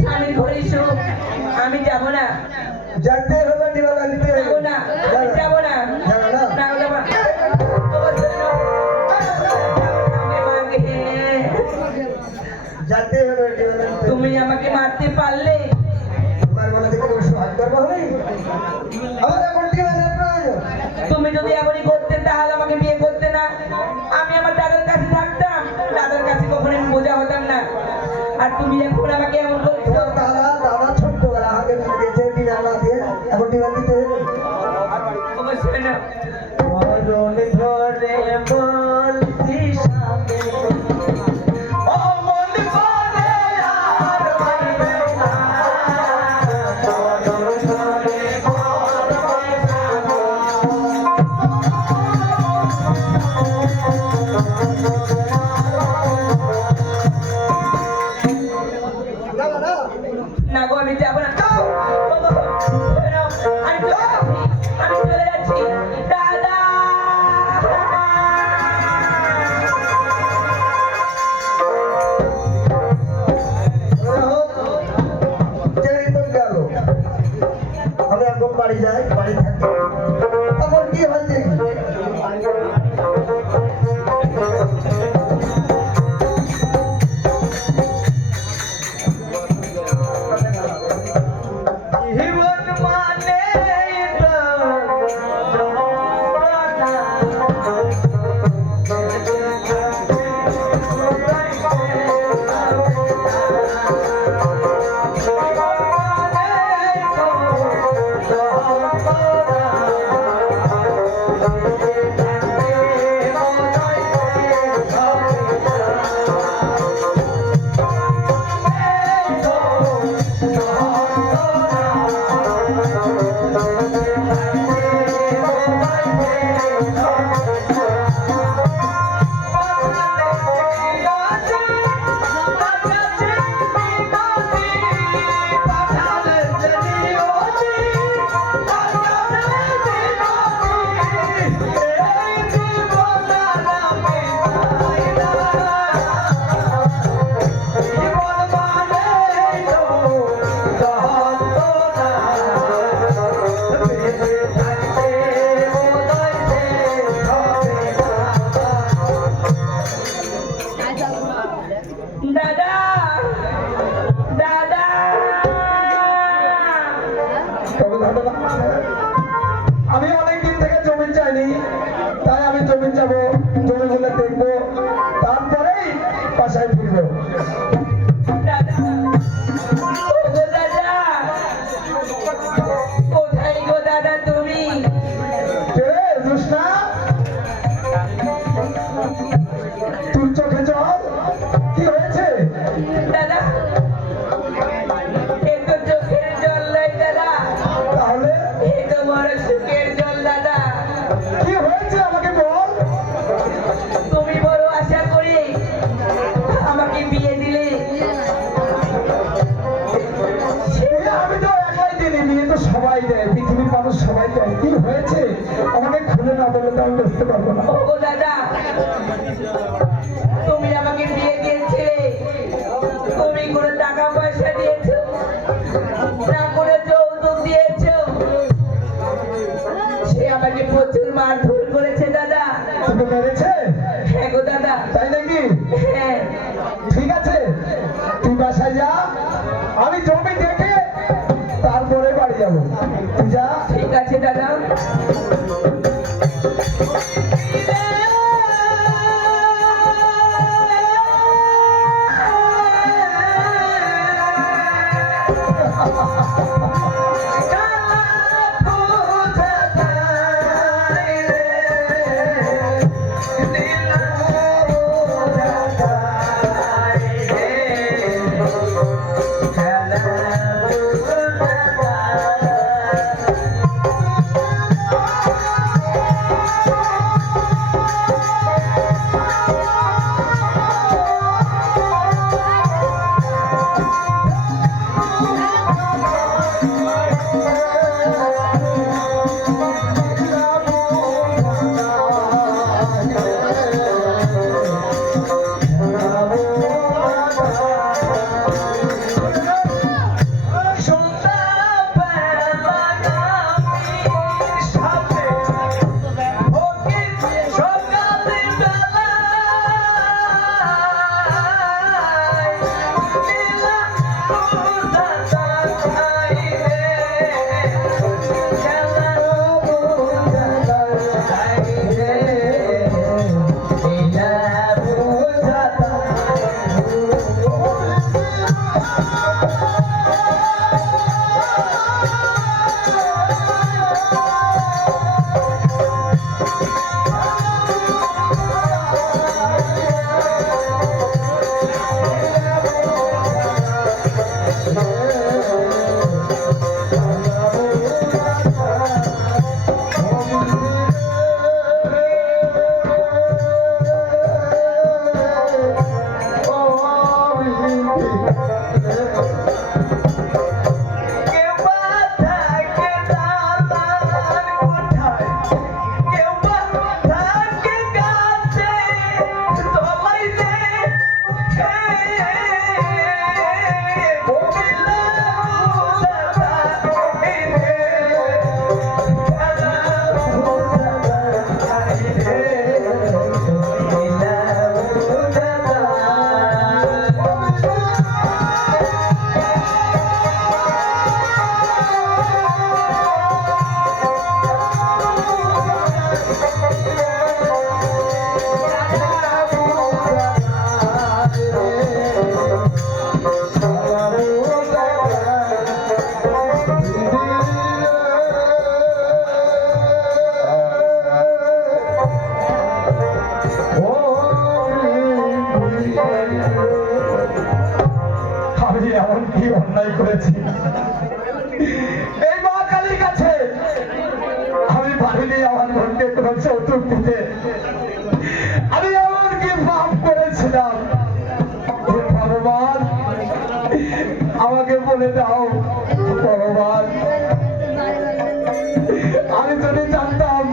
স্বামীর ঘরে সুখ। আমি যাব না, যেতে হবে, ডিমান্ড দিতে যাব হবে। না, আমি যাব না। যাবে না? না, যাব না। ওগো শোনো, আমাকে মারবে। যেতে হবে, ডিমান্ড দিতে তুমি হবে। আমাকে মারতে পারলে তোমার মনে থেকে সোহাগ করবো হবে? আমার এখন ডিমান্ডের প্রয়োজন। তুমি যদি এমনই করতে তাহলে আমাকে বিয়ে করতে না। আমি আমার দাদার কাছে থাকতাম, দাদার কাছে কখনো আমি বোঝা হতাম না। আর তুমি এখন আমাকে এমন করছো। তোমার দাদা ছোট্টবেলা আগে মেরে দিয়েছে, ডিমান্ড না দিয়ে এখন ডিমান্ড দিতে হবে। অবশ্যই না। মরণ ধরে বলছি সামনে, ও মন করে আর মানবে না। মরণ ধরে যাবে না? না গো, আমি যাবো না। আমি চলে যাচ্ছি দাদা। চেরি তো গেল। আমি এখন বাড়ি যাই, বাড়ি থাকি। তখন কি হয় দেখি। জীবন মানে বাসায় ফিরবো। দাদা ও গো দাদা কোথায় গো দাদা তুমি কে রে, জোসনা? তোর চোখে জল? কি হয়েছে? দাদা এ তো চোখের জল নাই দাদা তাহলে এ তো বড় সুখের জল দাদা কি হয়েছে আমাকে বল। তুমি বড় আশা করে আমাকে বিয়ে দিলে আমি তো একাই দিইনি, বিয়ে তো সবাই দেয়, পৃথিবীর মানুষ সবাই দেয়। কি হয়েছে আমাকে খুলে না বলে তো আমি বুঝতে পারবো না। ও গো দাদা তুমি আমাকে বিয়ে দিয়েছিলে তুমি কোনো টাকা পয়সা দিয়েছো না করে যৌতুক দিয়েছো সে আমাকে প্রচুর মারধর করেছে দাদা তোকে মেরেছে? হ্যাঁ গো দাদা তাই নাকি? হ্যাঁ ঠিক আছে, তুই বাসায় যা, আমি জমি দেখে তারপরে বাড়ি যাবো। তুই যা। ঠিক আছে দাদা আমি এমন কি অন্যায় করেছি এই মা কালীর কাছে? আমি পারিনি আমার বোনকে কোনো যৌতুক দিতে। আমি এমন কি পাপ করেছিলাম? হে ভগবান আমাকে বলে দাও ভগবান। আমি যদি জানতাম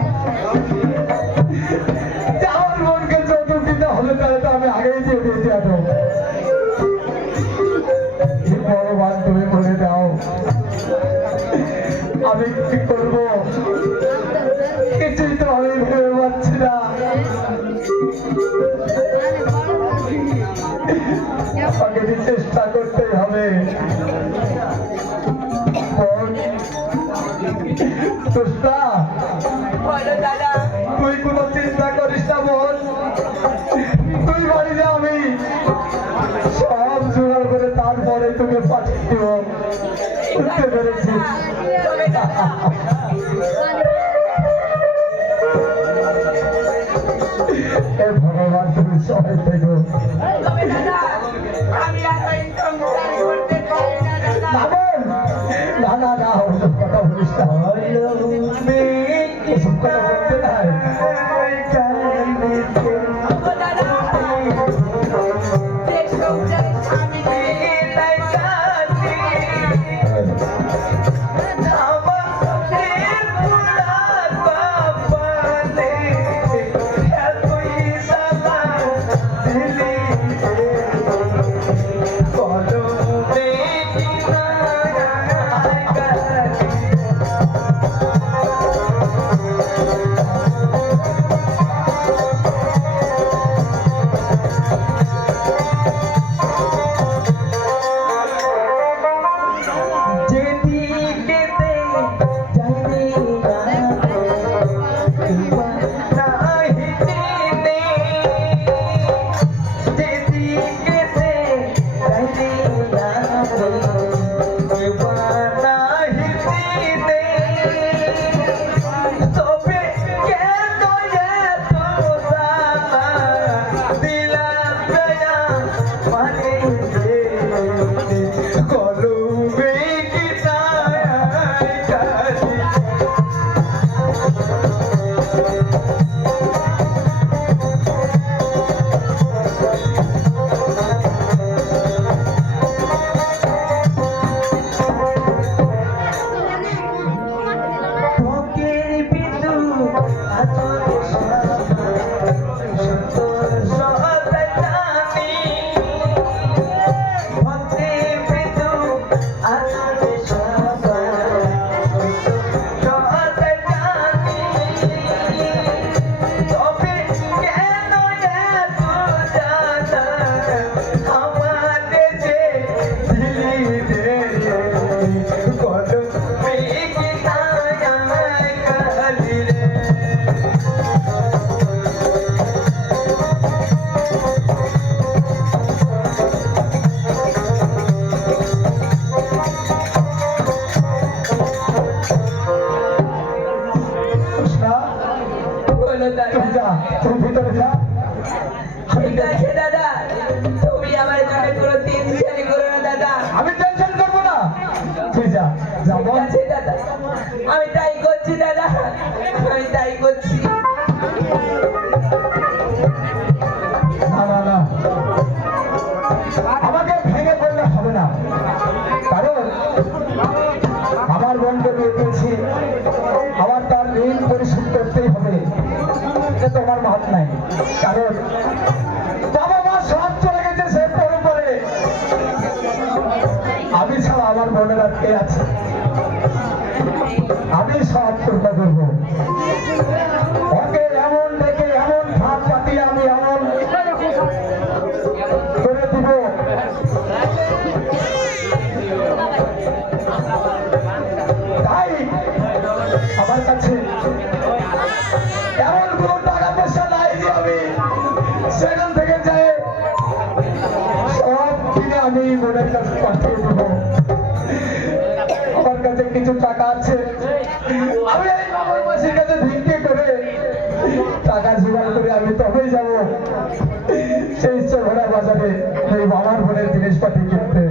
যে আমার বোনকে যৌতুক দিতে হবে তাহলে তো আমি আগেই দিয়ে দিয়েছি। এত ভগবান তুমি বলে দাও আমি কি করবো? কিছুই তো আমি ভেবে পাচ্ছি না। আমাকে চেষ্টা করতেই হবে। তুষ্টা, বলো দাদা তুই কোনো চিন্তা করিস না বোন, তুই বাড়ি যা, আমি তবে দাদা আমি আর এই সংসার করতে চাই না দাদা। না বোন, না না না, ওসব কথা বলিস না। ওসব কথা বলতে নাই। ও দাদা যে সংসারের স্বামীকে তাই কাছে বলো দাদা। তুই যা, তুই ভিতরে যা। ঠিক আছে দাদা, তুমি আমার জন্য কোনো টেনশনই করো না দাদা। আমি টেনশন করবো না, তুই যা, যা ঠিক বল। আছে দাদা, আমি তাই করছি দাদা, আমি তাই করছি। না না না, আমাকে ভেঙে পড়লে হবে না, কারণ আমার বোনকে বিয়ে দিয়েছি, আমার তার ঋণ পরিশোধ করতেই হবে। এটা তোমার মত নাই, কারণ বাবা মা সব চলে গেছে সে পরে পরে, আমি ছাড়া আমার বোনের আর কে আছে? আমি সব পূর্ণ করবো। ওকে এমন ডেকে এমন ভাব পাতিয়ে আমি এমন করে দিব, তাই আমার কাছে এমন কোনো টাকা পয়সা নাই যে আমি সেখান থেকে যাই সব কিনে আমি বোনের কাছে পাঠিয়ে দেব। আমার কাছে কিছু টাকা আছে, আমি এই মামার মাসির কাছে ভিক্ষে করে টাকা জোগাড় করে আমি তবেই যাব সেই চোখরা বাজারে এই মামার বোনের জিনিসপাতি কিনতে।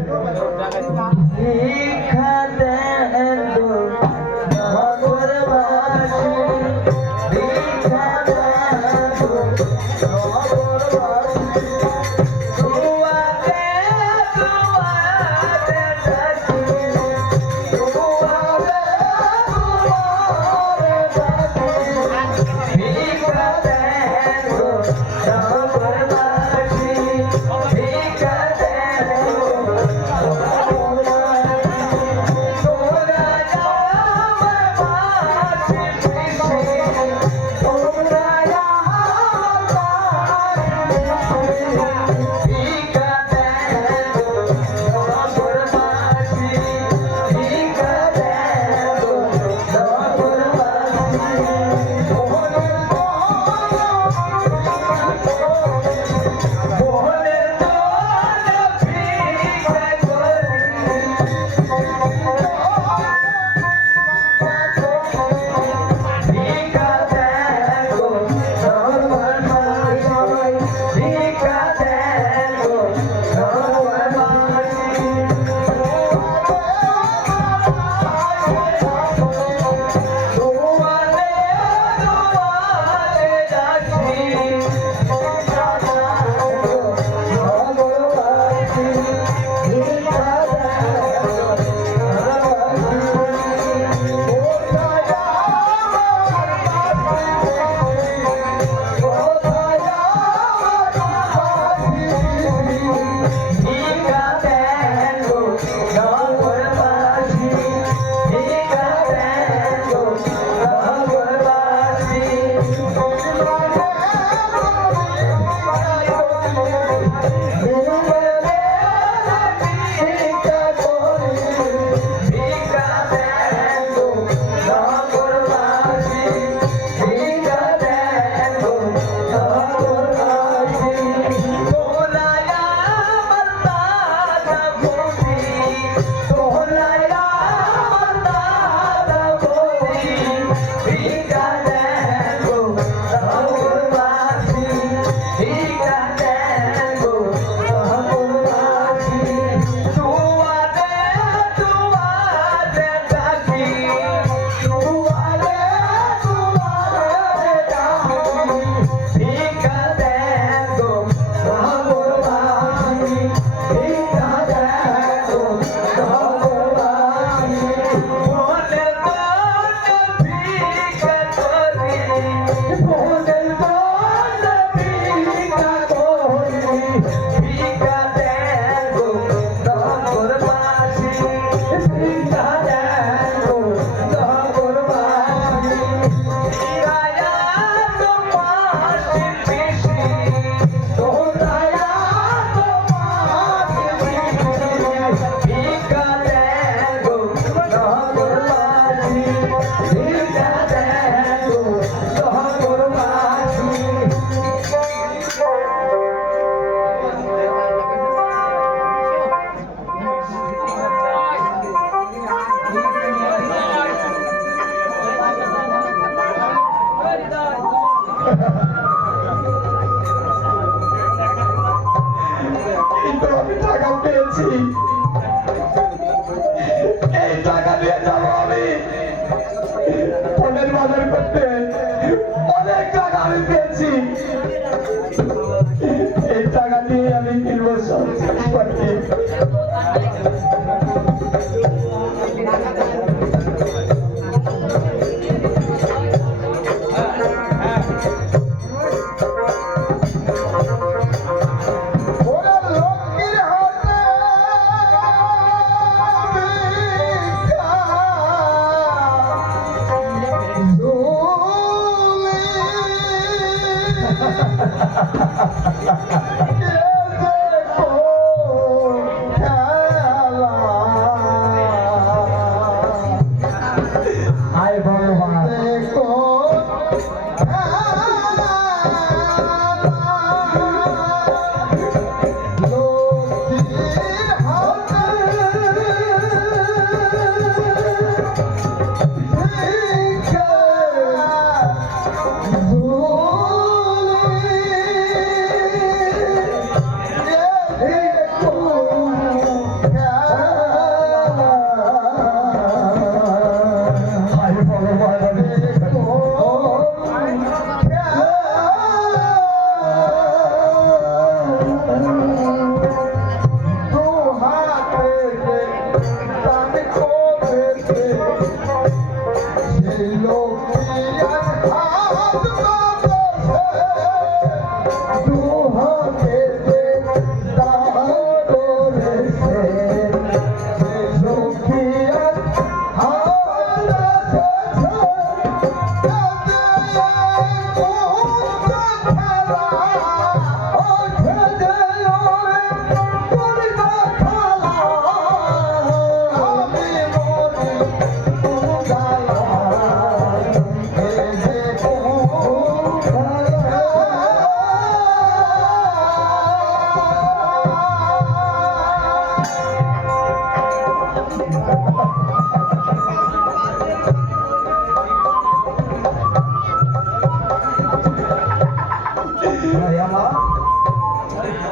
কিন্তু আমি টাকা পেয়েছি, এই টাকা নিয়ে যাবো আমি ফলের বাজার করতে। অনেক টাকা আমি পেয়েছি, এই টাকা দিয়ে আমি কিনবো সবজি। আয় ভগবান,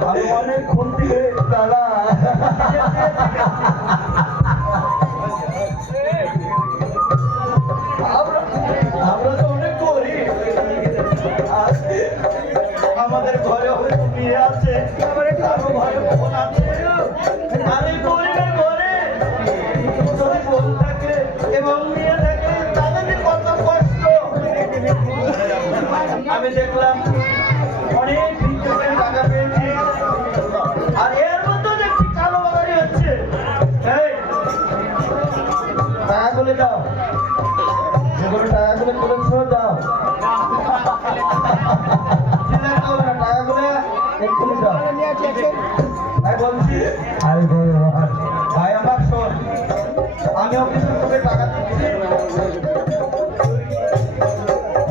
আমি অনেকক্ষণ থেকে দাদা আমরা তো অনেক গরিব। আর আমাদের ঘরে হয়তো বিয়ে আছে, কারো ঘরে বোন আছে। আর এই গরিবের ঘরে যদি বোন থাকে এবং মেয়ে থাকে তাদের যে কত কষ্ট। আমি দেখলাম অনেক ভিক্ষকের টাকা পেয়েছি, আর এর মধ্যে দেখছি কালো ভাই বলছি আরে ভগবান, ভাই আমার শোন, আমি অফিসে তোকে টাকা দিচ্ছি,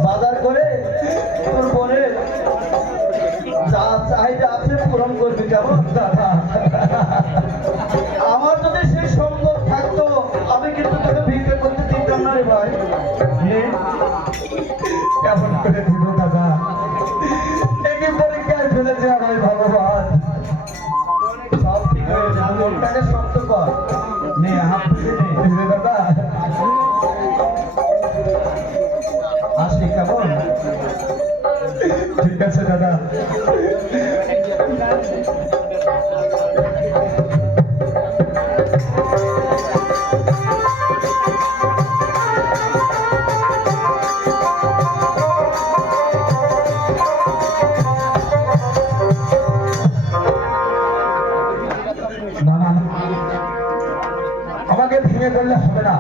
বাজার করে তোর বোনের যা চাহিদা আছে পূরণ করবি, কেমন? দাদা আমার যদি সেই সম্ভব থাকতো আমি কিন্তু তোকে ভিক্ষা করতে দিতাম না রে ভাই। নে, কেমন করে দিব দাদা? একই পরীক্ষায় ফেলেছে আমার ভগবান। সব ঠিক হয়ে যাবে, মনটাকে শক্ত কর। নে হাত ধুয়ে নে। দিবে দাদা? আসি কেমন? ঠিক আছে দাদা। না না, আমাকে ভেঙে বললে হবে না।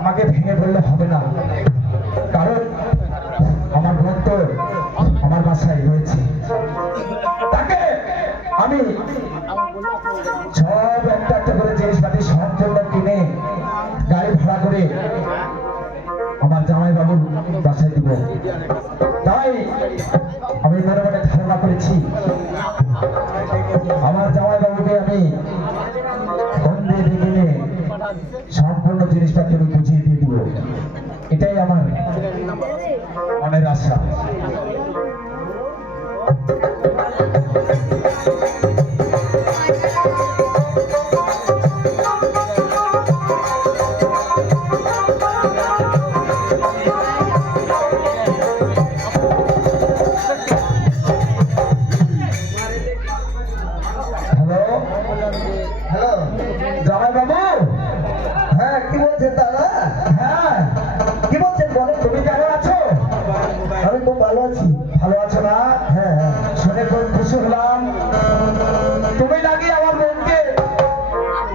আমাকে ভেঙে বললে হবে না, কারণ আমার বোন তো আমার বাসায় রয়েছে। তাকে আমি সব একটা একটা করে জিনিসপাতি সব জন্য কিনে গাড়ি ভাড়া করে আমার জামাই বাবুর বাসায় দিব। তাই আমি মনে মনে ধারণা করেছি আমার জামাই বাবুকে আমি বন্ধে দেখে সম্পূর্ণ জিনিসটাকে আমি বুঝিয়ে দিয়ে দিব। এটাই আমার মনের আশা। হ্যালো হ্যালো, জামাই বাবু, হ্যাঁ কি বলছেন দাদা? হ্যাঁ কি বলছেন বলেন। তুমি কেমন আছো? আমি খুব ভালো আছি। ভালো আছো না? হ্যাঁ হ্যাঁ, শুনে খুব খুশি হলাম। তুমি নাকি আমার বোনকে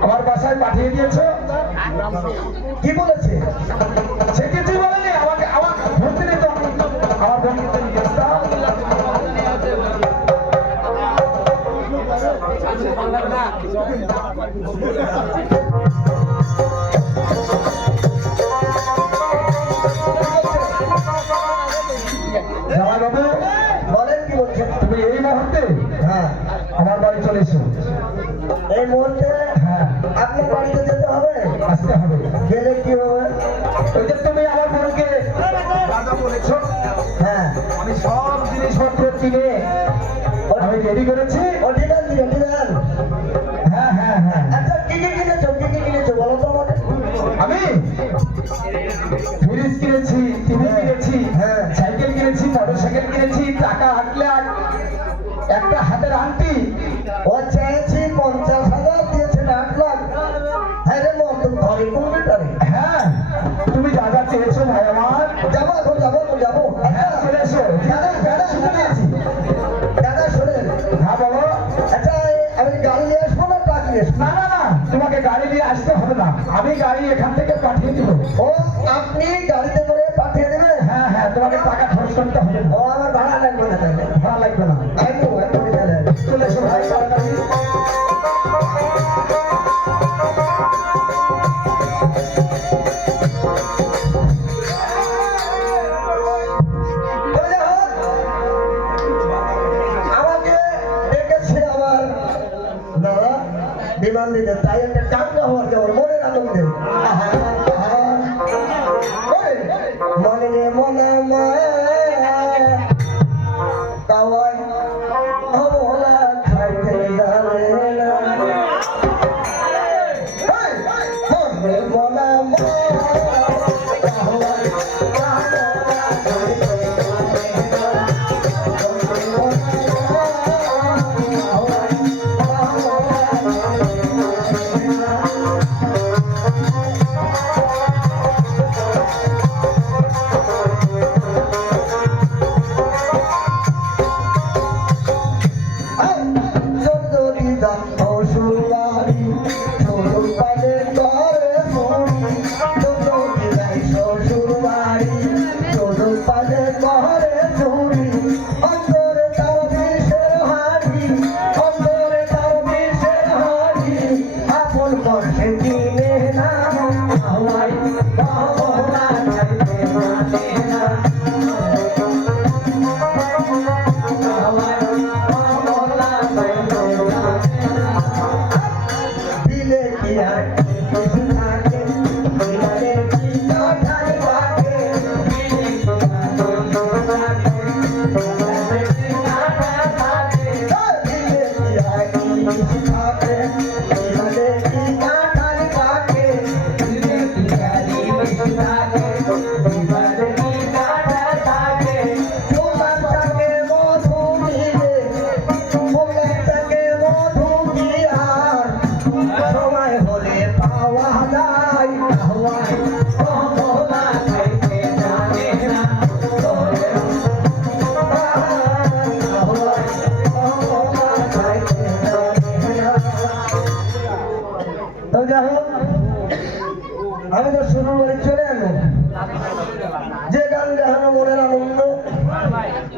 আমার বাসায় পাঠিয়ে দিয়েছো। কি বলেছে? সে কিছুই বলেনি আমাকে। আমার ভর্তি দিত, আমার বোনকে তো নিয়ে আসতাম। জামাই বাবু, বলেন কি বলছেন? তুমি এই মুহূর্তে হ্যাঁ, আমার বাড়ি চলে এসো। এই মুহূর্তে হ্যাঁ, আপনার বাড়িতে যেতে হবে। আসতে হবে। গেলে কি হবে? ওই যে তুমি আমার বোনকে দাদা বলেছো, হ্যাঁ, আমি সব জিনিসপত্র কিনে আমি রেডি করেছি। অরিজিনাল দিন অরিজিনাল। হ্যাঁ হ্যাঁ হ্যাঁ, আচ্ছা কি কি কিনেছো? কি কি কিনেছো বলো তো আমাকে। আমি ফ্রিজ কিনেছি, টিভি কিনেছি, হ্যাঁ। সাইকেল কিনেছি, মোটরসাইকেল কিনেছি, টাকা 8 লাখ, একটা হাতের আংটি। ও চেয়েছি 50,000, দিয়েছেন 8 লাখ। হ্যাঁ রে মন, তুমি ঘরে কম্পিউটারে হ্যাঁ, তুমি যা যা চেয়েছো ভাই আমার। যাবো, এখন যাবো, এখন যাবো। হ্যাঁ, আচ্ছা চলে এসো। দাদা, দাদা, শুনে নিয়েছি। দাদা শোনেন। হ্যাঁ বলো। আচ্ছা আমি গাড়ি নিয়ে আসবো না ট্রাক নিয়ে আসবো? না না না, তোমাকে গাড়ি নিয়ে আসতে হবে না, আমি গাড়ি এখান থেকে পাঠিয়ে দিব। ও আপনি গাড়িতে করে পাঠিয়ে দেবেন? হ্যাঁ হ্যাঁ, তোমাকে টাকা খরচ করতে হবে না। ও আমার ভাড়া লাগবে না তাহলে। ভাড়া লাগবে না। আইবো এখনই তাহলে। চলে এসো ভাই তাড়াতাড়ি। তবে হোক, আমাকে ডেকেছে আমার দাদা বিমান দিতে, তাই একটা টাকা হওয়ার জন্য মনের আনন্দে আহা, আহা, ওরে, মনে রে মনে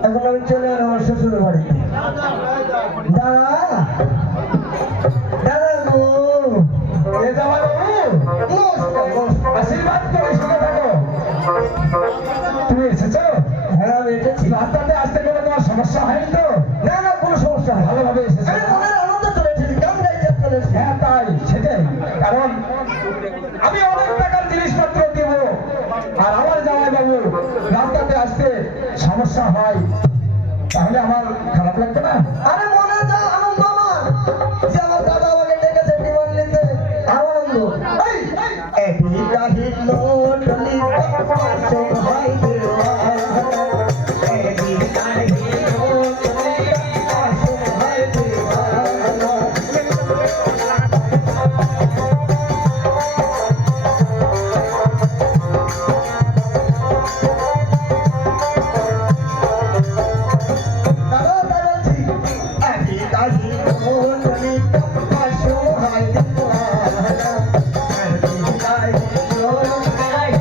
এখন আমি চলে এলাম আমার শ্বশুরের বাড়িতে। দাদা দাদা গো, এ জামাই বাবু, নমস্কার, নমস্কার। আশীর্বাদ করে শুনে থাকো। তুমি এসেছো? হ্যাঁ আমি এসেছি। রাস্তাতে আসতে গেলে তোমার সমস্যা হয়নি তো? না না কোনো সমস্যা হয় ভালোভাবে এসেছো? আমি মনের আনন্দ চলে এসেছি, গান গাইতে চলে এসেছি। হ্যাঁ তাই, সেটাই। কারণ আমি অনেক টাকার জিনিসপত্র দেব, আর আমার জামাই বাবু রাস্তাতে আসতে সমস্যা হয়, তাহলে আমার খারাপ লাগবে না? আরে মনে যা আনন্দ আমার, যে আমার দাদা আমাকে ডেকেছে বিমান নিতে, আনন্দ। এই, এটি কাহিল টলি পাশে ভাই দেওয়ানা, এটি কাহিল টলি পাশে ভাই দেওয়ানা। দাদা দাদাজি, এটি কাহিল টলি পাশে ভাই দেওয়ানা, এটি কাহিল টলি পাশে ভাই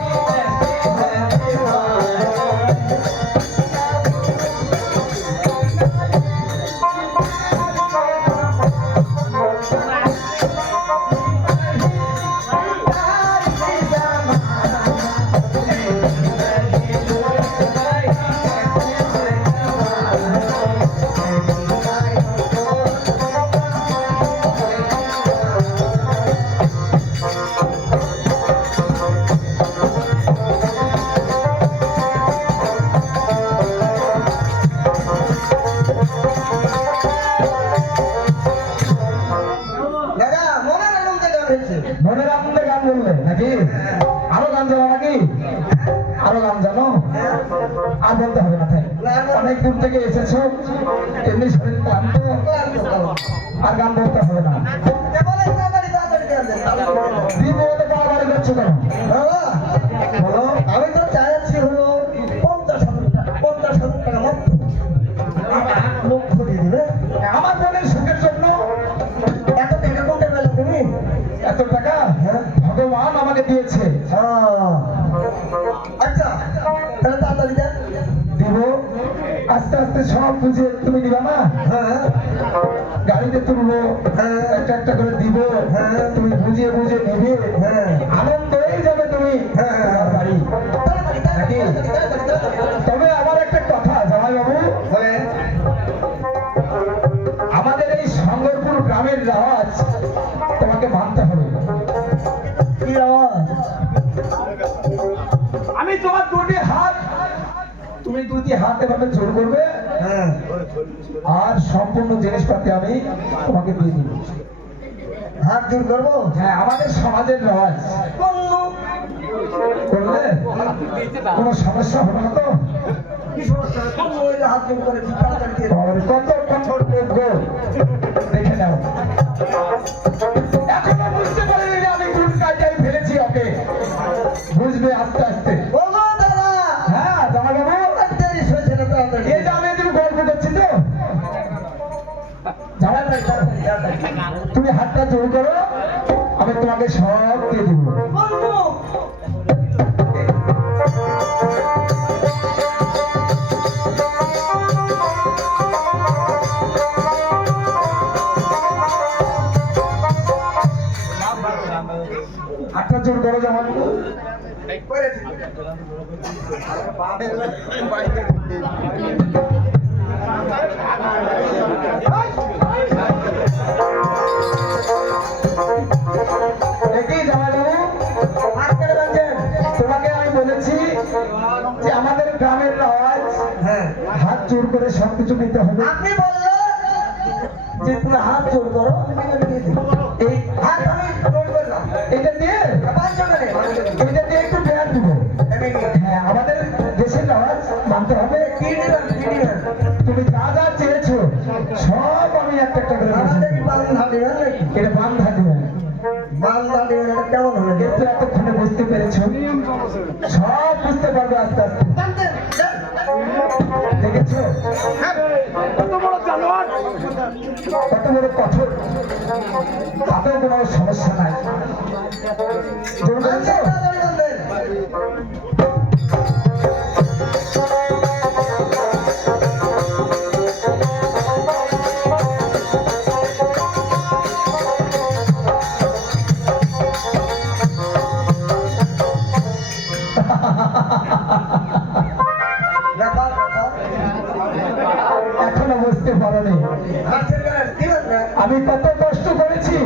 দেওয়ানা। দাদা মনের আনন্দে গান হয়েছে। মনের আনন্দে গান বললে নাকি? আরো গান জানো নাকি? আরো গান জানো? আর বলতে হবে না, তাই অনেক দূর থেকে এসেছো, এমনি শরীর ক্লান্ত, আর গান বলতে হবে না। এবারে তাড়াতাড়ি তাড়াতাড়ি গান দেন। দিন বলতে বাড়াবাড়ি করছো কেন? বাবা, বলো। আমি তো চাইছি হলো 50,000 টাকা, 50,000 টাকা মাত্র। 8 লক্ষ দিয়ে দিবে। আমার মনের সুখের জন্য এত টাকা কোথায় পেলে তুমি? এত টাকা ভগবান আমাকে দিয়েছে, আচ্ছা তাহলে তাড়াতাড়ি দেন। দিব। আস্তে আস্তে সব বুঝে তুমি দিবা না? হ্যাঁ গাড়িতে তুলবো, একটা একটা করে দিব, তুমি বুঝিয়ে বুঝে নিবে, হ্যাঁ আনন্দ হয়ে যাবে তুমি তোমার বাড়ি। তাড়াতাড়ি তাড়াতাড়ি তাড়াতাড়ি তাড়াতাড়ি। তবে আমার একটা কথা জামাই বাবু, বলেন। আমাদের এই শঙ্করপুর গ্রামের রাজ তোমাকে মানতে হবে। কি আওয়াজ? আমি তোমার দুটি হাত, তুমি দুটি হাত এভাবে জোর করবে, হ্যাঁ আর সম্পূর্ণ জিনিসপাতি আমি তোমাকে দিয়ে দিব। হাত জোর করবো? হ্যাঁ, আমাদের সমাজের রাজ করলো। করলে কোনো সমস্যা হবে না তো? কি সমস্যা? করলো, ওই যে হাত জোর করেছি, তাড়াতাড়ি দিয়ে দাও। আর কত কঠোর যোগ্য দেখে নাও। এখনো বুঝতে পারিনি যে আমি কোন কাজটাই ফেলেছি ওকে, বুঝবে আস্তে আস্তে। বলো দাদা। হ্যাঁ জামাই বাবু, আর দেরি হয়েছে না, তাড়াতাড়ি। এই যে আমি তুমি গল্প করছি তো, জামাই বাবু, তাড়াতাড়ি, তাড়াতাড়ি। তুমি হাতটা জোর করো, আমি তোমাকে সব দিয়ে দিব। বলবো। হাতটা জোর করো জামাই বাবু। করেছি। দেখি জামাই বাবু, হাত কেটে বাঁধছেন? তোমাকে আমি বলেছি যে আমাদের গ্রামের আওয়াজ, হ্যাঁ হাত জোর করে সবকিছু নিতে হবে। আপনি বললে যে তুমি হাত জোর করো, আমি বিরিয়ানি দিয়ে দিই। এই হাত আমি জোর করলাম। এটা দিয়ে, 5 জনে নেই, 5 জনে। এটা দিয়ে একটু বেয়ার দিব। আমি নিয়ে। হ্যাঁ, আমাদের দেশের আওয়াজ মানতে হবে। কি দিবেন, কি দিবেন? তুমি যা যা চেয়েছো সব আমি একটা একটা করে আমাদের দিয়েছি। কি বান্ধা দিবেন নাকি? এটা বান্ধা দিবেন। বান্ধা দিবেন, এটা কেমন হবে? কিন্তু এতক্ষণে বুঝতে পেরেছো, সব বুঝতে পারবে আস্তে আস্তে। জানতেন? দেখেছো কত বড় কঠোর, তাতেও কোনো সমস্যা নাই। জোর করেছো? তাড়াতাড়ি বাঁধেন। বুঝতে পারোনি হাসছেন কেন? কি বলবে? আমি কত কষ্ট করেছি,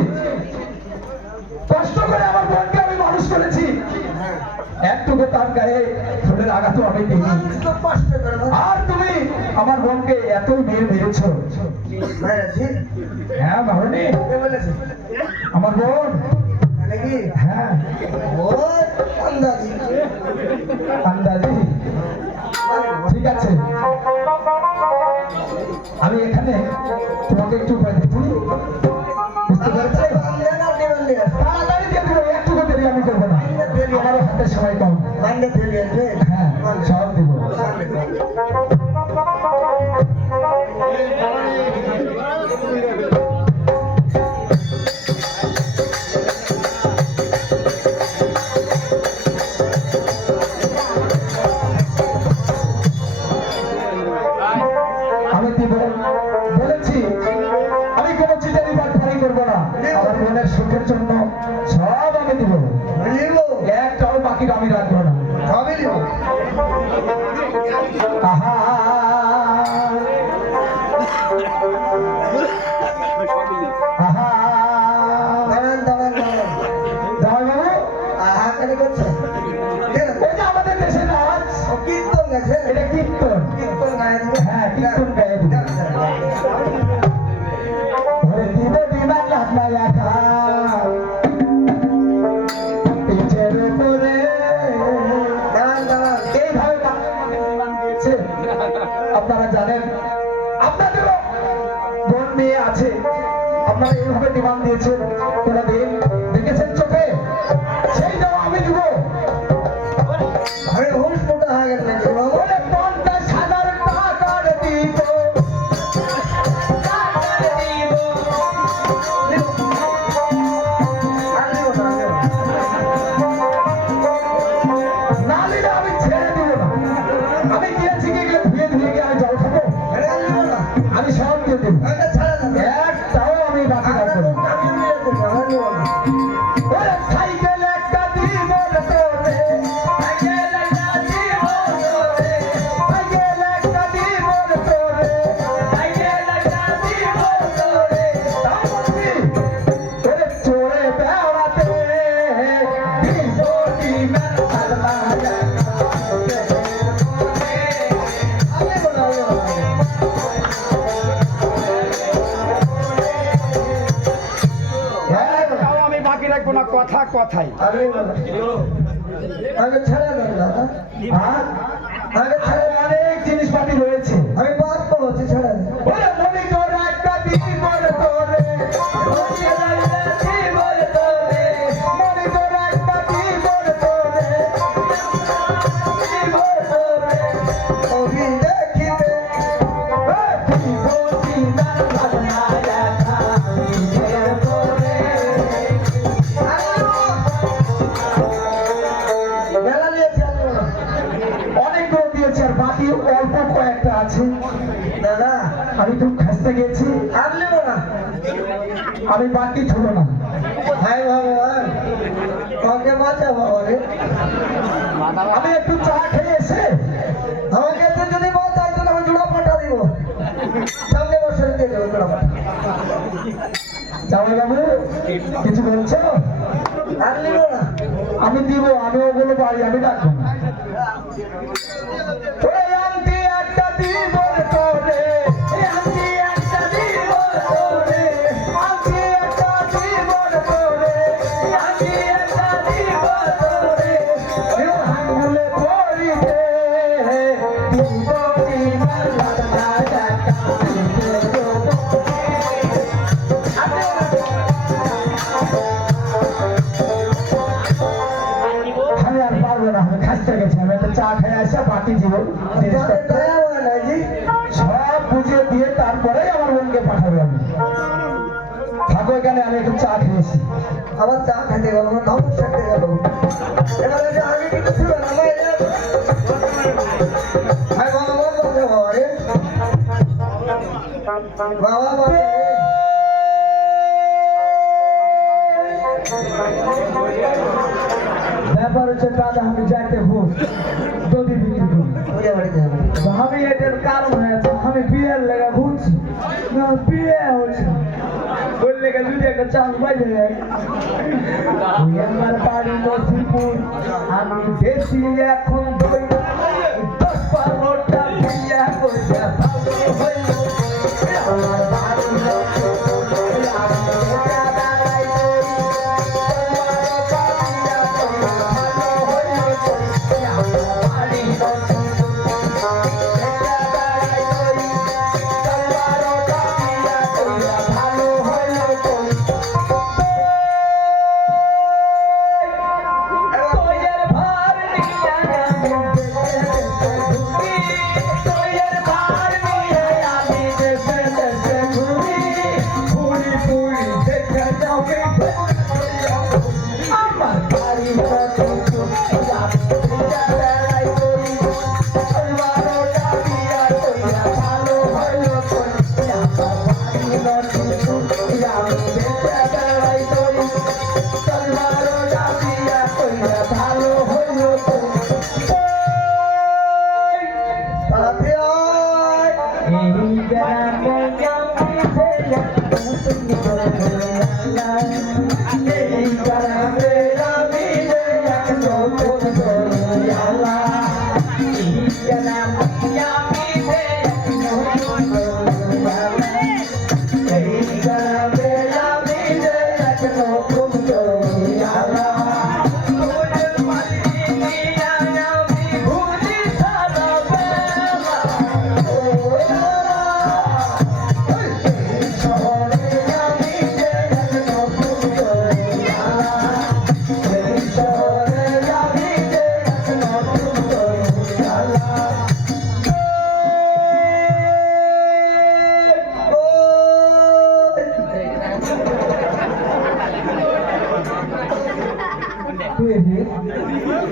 কষ্ট করে আমার বোনকে আমি মানুষ করেছি, একটুকু তার গায়ে ফুলের আঘাতও আমি দিইনি। মানুষ তো কষ্ট করে না। আর তুমি আমার বোনকে এত মেরেছ। মেরেছি? হ্যাঁ মারনি কে বলেছে? আমার বোন। মানে কি? হ্যাঁ ও আন্দাজি। আন্দাজি। ঠিক আছে, আমি এখানে তোমাকে একটু উপায় দিচ্ছি, বুঝতে পেরেছো? বান্দে না দেবন্দে? তাড়াতাড়ি দিয়ে দেবো, একটু দেরি আমি করবো না, আমারও হাতে সময় কম। বান্দে ফেলে আসবে? হ্যাঁ সব দিব। আমি দিব বলেছি, আমি কোনো চিটারি বাটপারি করবো না, আমার বোনের সুখের জন্য সব আমি দিব, নিব? একটাও বাকি আমি রাখবো না। সবই নিব। আহা আহা দাঁড়ান দাঁড়ান দাঁড়ান। জামাইবাবু, আহা কেন করছে? এই যে আমাদের দেশে নাচ, ও কীর্তন গেছে? এটা কীর্তন। কীর্তন গায়ে দিবে? হ্যাঁ, কীর্তন গায়ে দিবে। ওরে দিবে বিমান লাফলাইয়া খা, পিঠের উপরে দাঁড়ান দাঁড়ান। এইভাবে বিমান দিয়েছে। আপনারা জানেন, আপনাদেরও বোন মেয়ে আছে, আপনারা এইভাবে বিমান দিয়েছেন, কোনদিন দেখেছেন চোখে? সেই দাও আমি দিব। আরে হুঁশ মোটা হয়ে গেছে নাকি বাবু? ওরে 50,000 টাকার দিব, টাকার দিব। আর নিব না, নিব না। না নিলে আমি ছেড়ে দিব না। আমি গিয়েছি কি এগুলো ধুয়ে ধুয়ে গিয়ে আমি জল খাবো? আরে আর নিব না। আমি সব দিয়ে দেবো, এটা ছাড়া যাবে। একটাও আমি বাকি আপনার রাখবো মুখ না। কামিয়ে নিয়েছে, আর নিব না। ওরে সাইকেল একটা দিব রে তোরে, সাইকেল একটা দিব তোরে, সাইকেল একটা দিব রে তোরে, সাইকেল একটা দিব তোরে। তাও বলছি, ওরে চড়ে বেড়াতে দিব ডিমের পাল্লা আর নিব না, আর নিব না। একটাও আমি বাকি রাখবো না, কথা কথাই। আর নিব না। আগে ছেড়ে দেন না। আর আগে ছেড়ে দেন। অনেক জিনিসপাতি রয়েছে। আমি বাদ পাচ্ছি, ছেড়ে দেন। ওরে মনিটর একটা দিব রে তোরে, মনিটর একটা দিব রে তোরে, মনিটর একটা দিব রে তোরে, দিব তোরে। অভি দেখিতে দিব চিনার ভাবনা দেখা, নিজের তোরে। মেলা নিয়েছি, আর নিব না। অনেকগুলো দিয়েছে, আর বাকি অল্প কয়েকটা আছে। দাদা আমি খুব খাসতে গেছি, আর নিব না। আমি বাকি ছিল না। হায় ভগবান, আমাকে বাঁচা বাবা রে। আমি একটু চা খেয়ে এসে আমাকে তুই যদি বাঁচাই তাহলে আমি জোড়া পাঠা দিব। সামনে বছর দিয়ে দেবো জোড়া পাঠা। জামাইবাবু কিছু বলছো? আর নিব না। আমি দিব, আমি ওগুলো পারি, আমি রাখবো না। ওরে আংটি একটা দিব রে তোরে, এই আংটি একটা দিব রে তোরে, আংটি একটা দিব রে তোরে, আংটি একটা দিব রে তোরে। এই আঙ্গুলে পরিতে দিব কি মালা দেখা, দিব আমি আর পারবো না, আমি খাসতে গেছি, আমি একটা চা খেয়ে আসা বাকি জীবন যাদের দয়া হয় না জি। সব বুঝিয়ে দিয়ে তারপরে আমার বোনকে পাঠাবে। আমি থাকো এখানে, আমি একটু চা খেয়েছি। আবার চা খেতে গেল, আমার ধমক খেতে গেল। এবার এটা আগে কিছু ছিল না ভাই। হায় ভগবান, বাঁচা বাবা রে। বাবা বাবা রে। ব্যাপার হচ্ছে দাদা, আমি যাইতে ভোজ যদি বিক্রি করি, পূজা বাড়িতে যাবে। তো আমি এটার কারণ হয়েছে, আমি বিয়ের লেগে ঘুরছি। বিয়ে হচ্ছে বললে গেল যদি একটা চাল পাইলে তুই আমার বাড়ি নথিপুর আমি বেশি এখন 10-12টা বিয়ে করে ভালো হইল আমার বাড়ি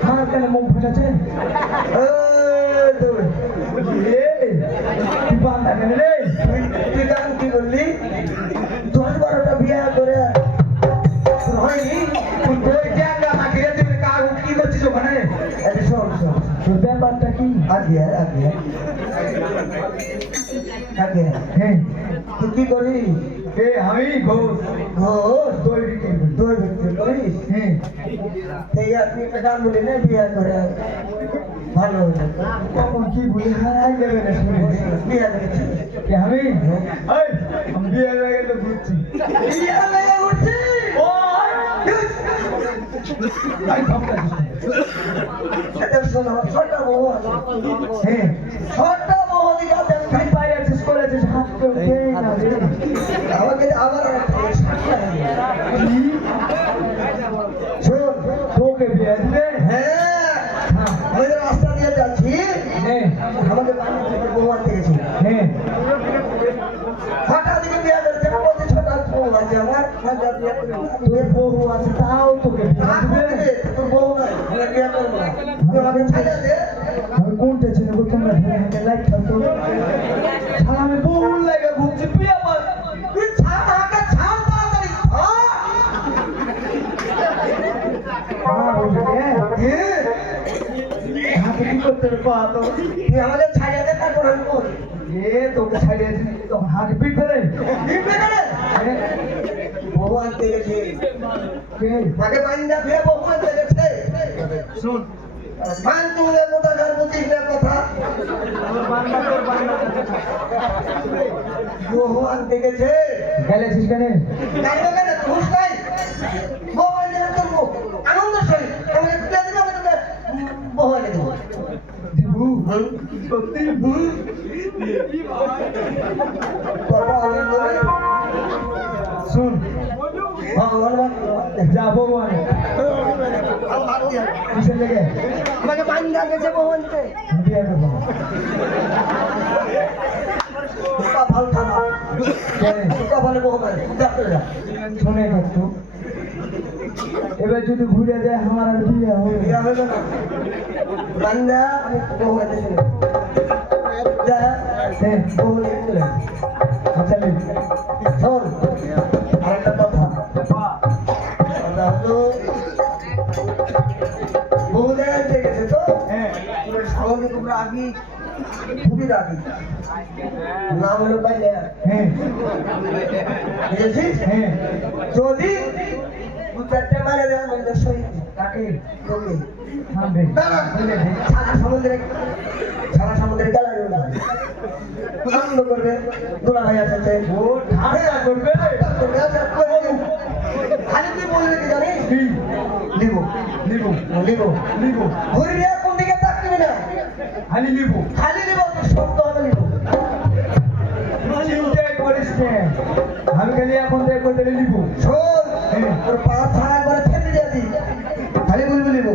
আমার কেন মুখ ফাটাচ্ছে তুই বান্ধা কেন রে তুই গান কি বললি 10-12টা বিয়ে করে হয়নি তুই বই জায়গা মাটিরে তুই কার কি করছিস ওখানে আরে শোন শোন তোর ব্যাপারটা কি আগে হ্যাঁ তুই কি করিস এ আমি ঘোষ ঘোষ দই বিক্রি করি। দই বিক্রি করিস হ্যাঁ এই আপনি একটা গান বলি না বিয়ে করে ভালো হলো কখন কি বলি হাই যাবে না শুনে বিয়ে করেছি কে আমি এই আমি বিয়ে হয়ে গেলে ঘুরছি বিয়ে হয়ে উঠছি আমি ভাবতে এটা শোনো ছোটটা বউ আছে হ্যাঁ ছোটটা বউ দিকে তুই পাই আছিস করেছিস হাত কেউ দেয় না রে আমাকে আবার শোন তোকে বিয়ে দিবে হ্যাঁ আমি যে রাস্তা দিয়ে যাচ্ছি হ্যাঁ আমাকে বাড়ি থেকে বউ আনতে গেছি হ্যাঁ হঠাৎ দিকে বিয়ে করেছে আমি বলছি ছোট বউ আছে আমার হঠাৎ বিয়ে করে তোর বউ আছে তাও তোকে বিয়ে দিবে তোর বউ নাই আমি বিয়ে করবো না তুই আমাকে ছাড়া দে আমি কোনটা ছিল গো তোমরা ধরে হাতে লাইট খাতো শালা আমি বহু লাগা ঘুরছি বিয়ে আমার তুই ছাড় আমাকে ছাড় তাড়াতাড়ি হাতে কি করতে রে পাতো তুই আমাকে ছাড়িয়ে দে তারপর আমি করি এ তোকে ছাড়িয়ে দিই তখন হাতে পিট ফেলে বউ আনতে গেছে কে আগে বান্দা ফিরে বউ আনতে গেছে শুন মান তুলে কোথা গান বুঝিস না কথা বউ আনতে গেছে গেলেছিস কেন জানবে কেন ঘুষ নাই বউ আনতে গেছে তোর বউ আনন্দ সহিত আমাকে তুলে দিবে আমি তোকে বউ এনে দেবো দিবু সত্যি কথা আনন্দ নেই শুন ভগবান যাবো মানে কিসের লেগে আমাকে বান্দা গেছে বউ আনতে বিয়ে করবো কপাল খারাপ কপালে বউ নাই দেখতে যা শুনে একটু এবার যদি ঘুরে যায় আমার আর বিয়ে হবে বিয়া হবে না বান্দা আমি বউ আনতে চলে যা হ্যাঁ বউ নিয়ে চলে আচ্ছা লে শোন আরেকটা কথা কথা হলো বউ দেখতে গেছে তো হ্যাঁ তোর স্বাভাবিক তোমরা আগে খুবই রাগি নাম হলো পাইলে হ্যাঁ বুঝেছিস হ্যাঁ যদি দু চারটে মারে দেওয়া বলতে সই তাকে তোকে থামবে দাঁড়া বলে দে। সারা সমুদ্রে গেলা আনন্দ করবে দুলা ভাই আছে ও ঠান্ডা করবে খালি তুই বলবি কি জানিস কি লিব লিব লিব লিব ঘুরি দিয়ে কোন দিকে তাকবি না খালি লিব খালি লিব সত্য হবে লিব চিন্তাই করিস না আমি খালি এখন দেখ করতে লিব শোন হ্যাঁ। তোর পা ছাড়া একবার ফেলে দিয়ে দি খালি বলবি লিব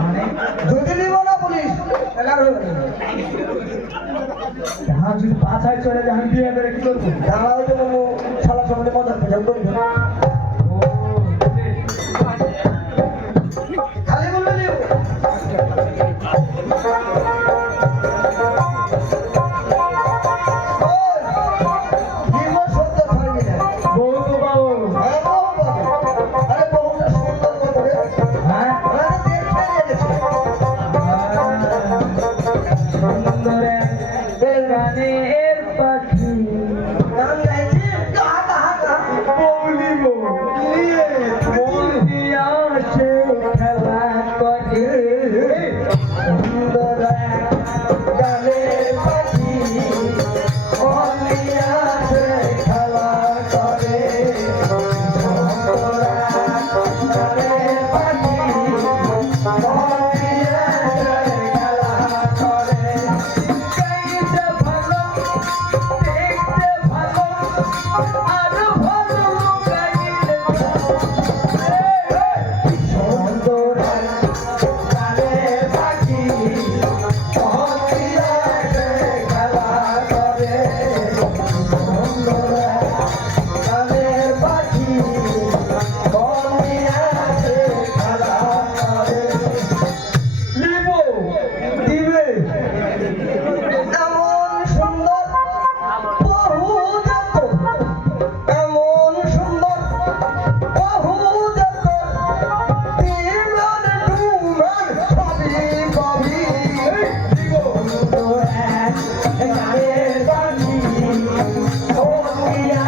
মানে যদি লিব না বলিস তাহলে আর হবে না। হ্যাঁ যদি পাছায় চলে যায় আমি বিয়ে করে কি করবো দাঁড়াও তো বলবো সারা সমুদ্রে মজার পূজা করবি ও খালি বলবি লিব লিব সত্য ছাড়বি না বউ তো বাবু আরে বহুটা সুন্দর মতো রে হ্যাঁ আরে দেখে গেছে সুন্দরে গানের পাখি গান গাইছি কাহা কাহা কাহা বৌলিব বৌদি আসে খেলা করে সুন্দর গানের পাখি অলিয়াছে খেলা করে সুন্দর গানের পাখি অলিয়াছে খেলা করে গাইতে ভালো দেখতে ভালো আরো ভালো গাইলে সুন্দর গানের পাখি অলিয়াছে খেলা করে সুন্দর গানের পাখি অলিয়াছে খেলা করে লিব দিবে এমন সুন্দর বহু যত এমন সুন্দর বহু যত তিনজন টুমান সবই কবি সুন্দর এক গানের পাখি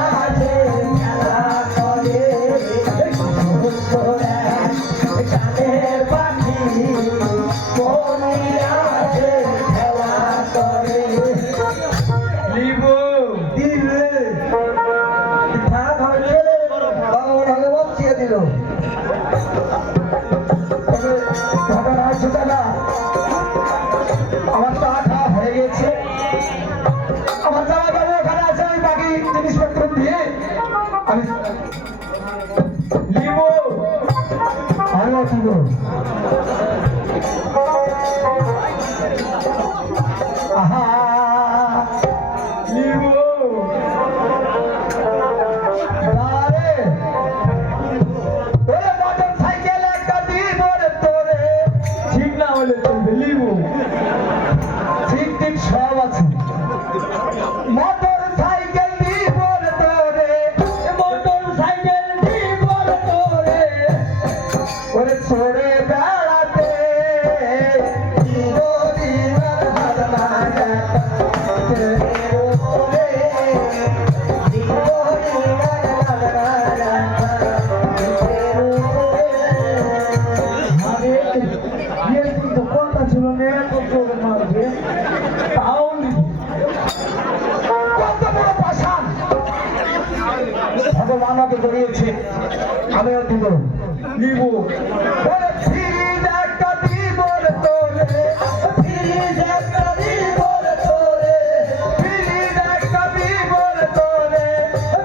আছে খেলা করে সুন্দর এক গানের পাখি আছে খেলা করে লিব দিলে থাক হচ্ছে বাংলা হলে বসিয়ে দিল তবে ঘটনা হচ্ছে না আমার তো আঠা হয়ে গেছে আমার জামা কাপড় ওখানে আছে আমি বাকি জিনিসপত্র দিয়ে আমি লিব আরো দিব আহা লিব আরে ওরে মোটর সাইকেল একটা দিব রে তোরে ঠিক না হলে চলবে লিব ঠিক ঠিক সব আছে মোটর সাইকেল দিব রে তোরে মোটর সাইকেল দিব রে তোরে ওরে চড়ে বেড়াতে দিবার ভাবনা ওরে আরে বিয়ের কিন্তু কোনটা ছিল মেয়ের কত মারবে তাও লিবি কত বড় পাশান ভগবান আমাকে করিয়েছে আমিও দিব নিব ওরে ফিরিজ একটা দিব রে তোরে ফিরিজ একটা দিব রে তোরে ফিরিজ একটা দিব রে তোরে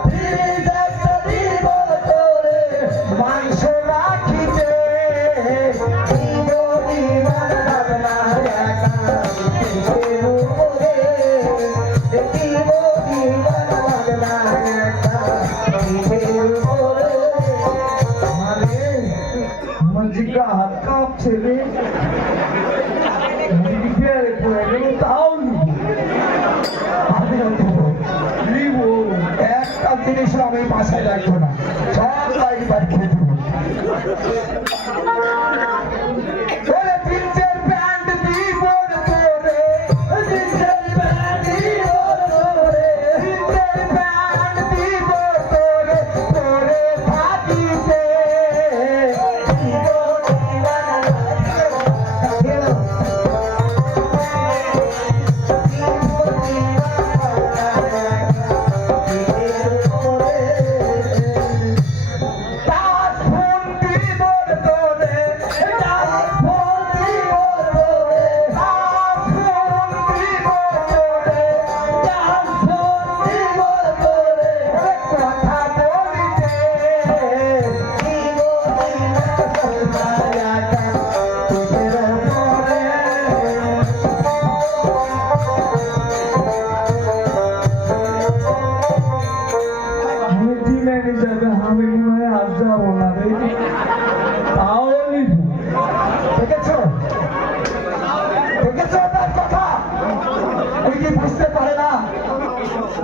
ফিরিজ একটা দিব রে তোরে মাংস রাখিতে দিব দিবার ভাবনা একা দিব দিবার ভাবনা একটা আরে আমার জিগা হাত কাঁপছে রে মুরগি ফেলে পড়ে গেল তাও আমিও দেবো নিব একটা জিনিস আমি বাসায় রাখবো না সব বাড়ি বাড়ি খেয়ে দেবো ওরে প্রিন্সের প্যান্ট দিব রে তোরে প্রিন্সের প্যান্ট দিব রে তোরে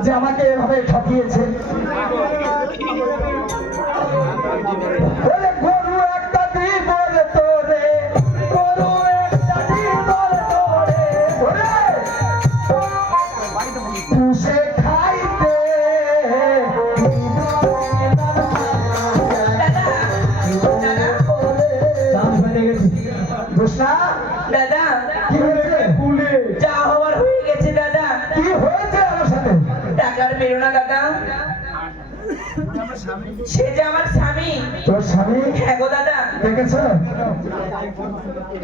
যে আমাকে এভাবে ঠকিয়েছে। ওরে গরু একটা দিব রে তোরে, গরু একটা দিব রে তোরে, ওরে পুষে খাইতে দোষনা দাদা কি হয়েছে? কুলে যা হওয়ার হয়ে গেছে দাদা। কি হয়েছে আমার সাথে? টাকার বেরো না দাদা, সে যে আমার স্বামী। তোর স্বামী? হ্যাঁ গো দাদা। দেখেছো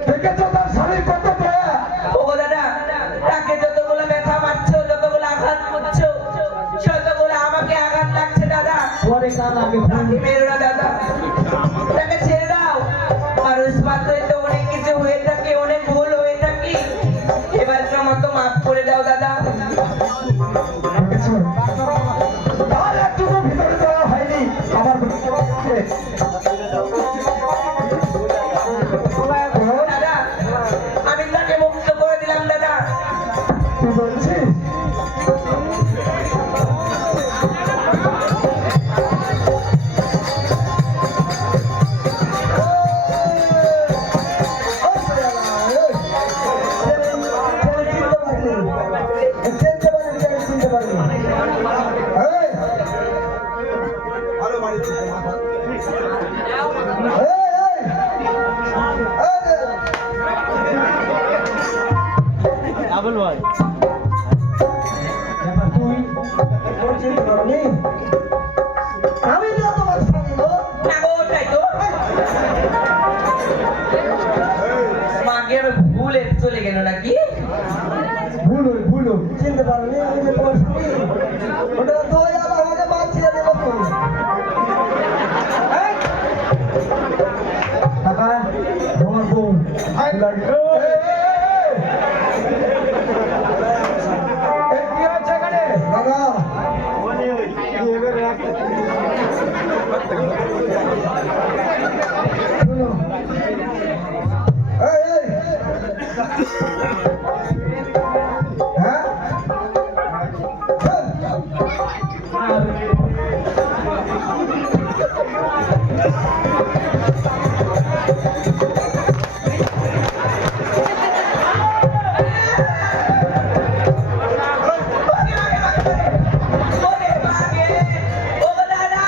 দেখেছো তার স্বামীর কত দয়া? ও গো দাদা, তাকে যতগুলো ব্যথা মারছো, যতগুলো আঘাত করছো, ততগুলো আমাকে আঘাত লাগছে দাদা। পরে কাল আগে তাকে মেরো না দাদা, তাকে ছেড়ে দাও। মানুষ মাত্রই তো অনেক কিছু হয়ে থাকে, অনেক ভুল হয়ে থাকে। এবার মতো মাফ করে দাও দাদা। দেখেছো তার একটুকু ভিতরে দেওয়া হয়নি আমার দাদা আমি তাকে মুক্ত করে দিলাম দাদা। তুই বলছিস? ভালো বাড়িতে আমি তো তোমার স্বামী গো। না গো, তাই তো মাকে আমি ভুলে চলে গেল নাকি? ভুলো চিনতে পারোনি আমি যে তোমার স্বামী? ওটা দই আর আমাকে বাঁচিয়ে দেবো তো। টাকা আমার বউ কি হচ্ছে এখানে? দাদা শুনো। এই, এই। হ্যাঁ? ওরে মাকে, ও গো দাদা।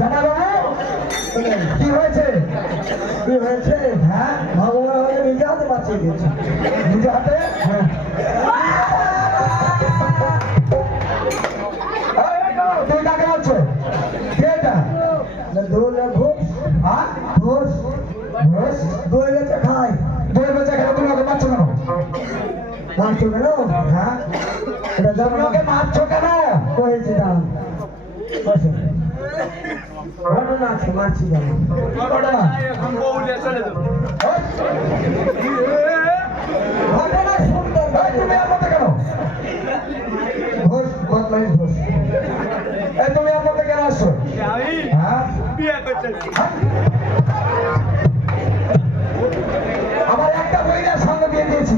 জামাইবাবু, কি হয়েছে? কি হয়েছে? হ্যাঁ ভগবান আমাকে নিজে হাতে বাঁচিয়ে দিয়েছে। নিজে হাতে? হ্যাঁ। তুই কাকে বলছো? কে এটা? দোল ঘোষ, হ্যাঁ ঘোষ, ঘোষ? দই বেচে খায়। দই বেচা খেলে তুমি ওকে মারছো কেন? মারছো কেন? হ্যাঁ এটা তুমি জানো ওকে মারছো কেন? করেছি দাম। বসো। ঘটনা আছে, মারছি জানো। কি ঘটনা? ওই, ঘটনা শুনতে ওই, তুমি আর মধ্যে কেন? ঘোষ, বদমাইশ ঘোষ। এই তুমি আর মধ্যে কেন আসছো? হ্যাঁ? হ্যাঁ? আমার একটা বইয়ের সঙ্গে দিয়ে দিয়েছি।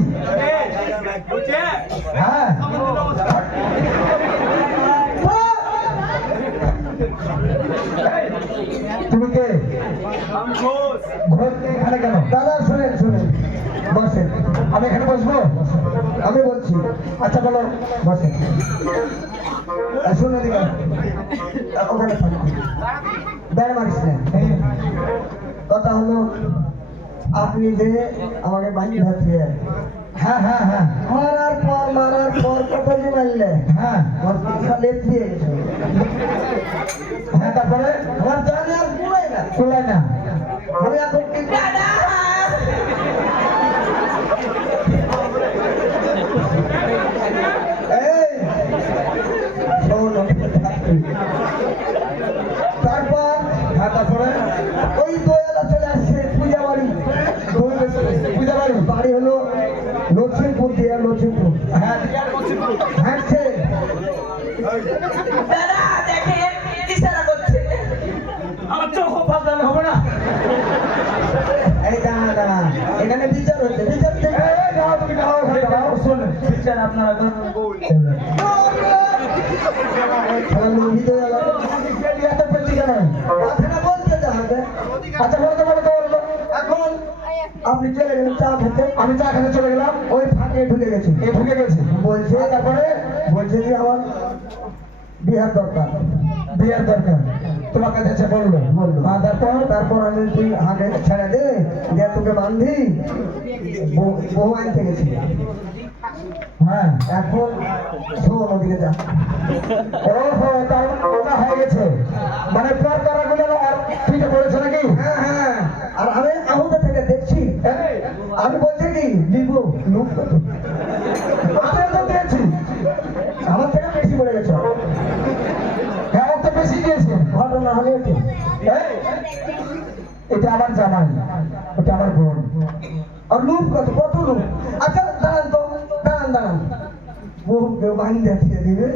হ্যাঁ তুমি কে? ঘোষ এখানে কেন? দাদা শুনেন শুনেন, বসেন। আমি এখানে বসবো? আমি বলছি, আচ্ছা বলো। বসেন। শুনো দিকা, ওখানে থাকো, বেড় মারিস না। হ্যাঁ কথা হলো, আপনি যে আমাকে বাঁচিয়ে থাকছে, হ্যাঁ হ্যাঁ হ্যাঁ মারার পর কত যে মারলে, হ্যাঁ আমার পিছা লেপড়িয়ে গেছে। হ্যাঁ তারপরে আমার জানে আর কুড়াই না। কুলাই না। আমি এখন কি দাদা এই দাদা দেখেন ইশারা করছে। আমার চোখ পাতলানো হবে না। এই দাঁড়া দাঁড়া, এখানে বিচার হচ্ছে, বিচার থেকে দাও তুমি দাও দাও শোন, বিচার আপনারা করুন। লোহিত গেল, এত পেয়েছি কেন? কথাটা বলতে যা হবে। আচ্ছা বলো তো বলো তো বলো তো। এখন আপনি চলে গেলেন চা খেতে, আমি চা খেতে চলে গেলাম, ওই ফাঁকে ঢুকে গেছি। এ ঢুকে গেছি, বলছে তারপরে বলছে যে আমার বিহার দরকার। বিয়ার দরকার, তোমার কাছে এসে বললো বললো। আর তারপর তারপর আমি তুই আগে ছেড়ে দে, দিয়ে তোকে বান্ধি, বউ আনতে গেছি। হ্যাঁ, এখন শোন ওদিকে যা। ওহো, তার ওটা হয়ে গেছে, মানে তোর করাগুলো আর পিঠে পড়েছে নাকি? হ্যাঁ হ্যাঁ, আর আমি আহত থেকে দেখছি, এই, আমি বলছি কি লিখবো লুক কত, আমি তো দিয়েছি, আমার থেকে বেশি পড়ে গেছে। হ্যাঁ ও তো বেশি দিয়েছে। ঘটনা হলে কি এই, এটা আমার জামাই, ওটা আমার বোন। আর লুপ কত, কত লুপ। আচ্ছা দাঁড়ান তো, দাঁড়ান দাঁড়ান, বউকে বান্ধে দিয়ে দিবে,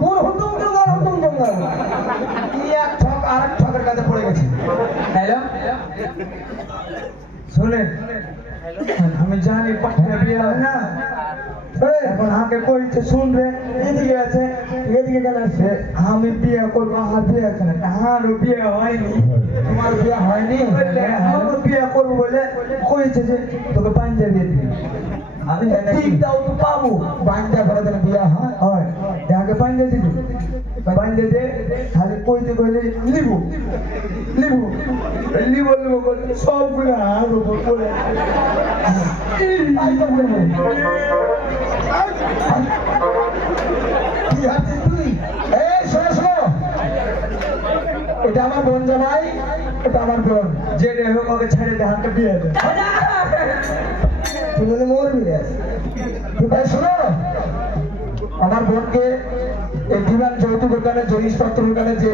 কোন হুতুম জঙ্গাল, হুতুম জঙ্গাল। কি এক ঠক আর এক ঠকের কাছে পড়ে গেছে। হ্যালো, শোনেন, আমি জানি পাঠিয়ে বিয়ে হবে না, এখন আমাকে কইছে শুনবে, এদিকে আছে, এদিকে কেন আসছে? আমি বিয়ে করবো, আমার বিয়ে আছে না, আমারও বিয়ে হয়নি, তোমার বিয়ে হয়নি? আমার বিয়ে করবো বলে কইছে যে তোকে পাঞ্জাবি দিবি। আমি ঠিকটাও তো পাবো, বান্ধা ভরে দিলে বিয়ে হয়? হয় যাকে পাঞ্জা দিবি, পাঞ্জা দে, খালি কইতে কইলে লিবো লিবো লিবো লিবো করে সবগুলো হার উপর পড়ে তাই তো বলবো। কি আছিস তুই? এই শোনো শোনো, এটা আমার বোন জামাই, এটা আমার বোন। যেটা হোক ওকে ছেড়ে দে, হাতে বিয়ে দে। তুই মনে মরবি রে। এই শোনো, আমার বোনকে এই দিবান যৌতুক ওখানে জিনিসপত্র ওখানে যে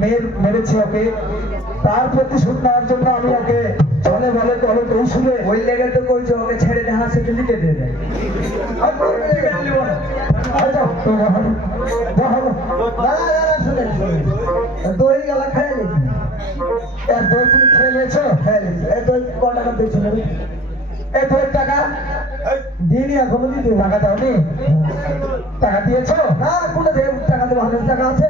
মেয়ের মেরেছে ওকে, তার প্রতিশোধ নেওয়ার জন্য আমি ওকে ছলে বলে কলে কৌশলে ওই লেগে তো কইছে ওকে ছেড়ে দে, হাতে লিখে দে দে। আর করবি না। লিবো না। এই যাও, যা হবে, যা হবে। দাঁড়া দাঁড়া, শুনেন শুনেন, দই গেলা খাই নিয়েছি, এর দই তুমি খেয়ে নিয়েছো? খাই নিয়েছি। এই দই ক টাকা দিয়েছিল? এই দইয়ের টাকা দিনই এখনো দিতে হবে। টাকা দাওনি? টাকা দিয়েছো? না, কোনটা থেকে টাকা দেবো? 100 টাকা আছে।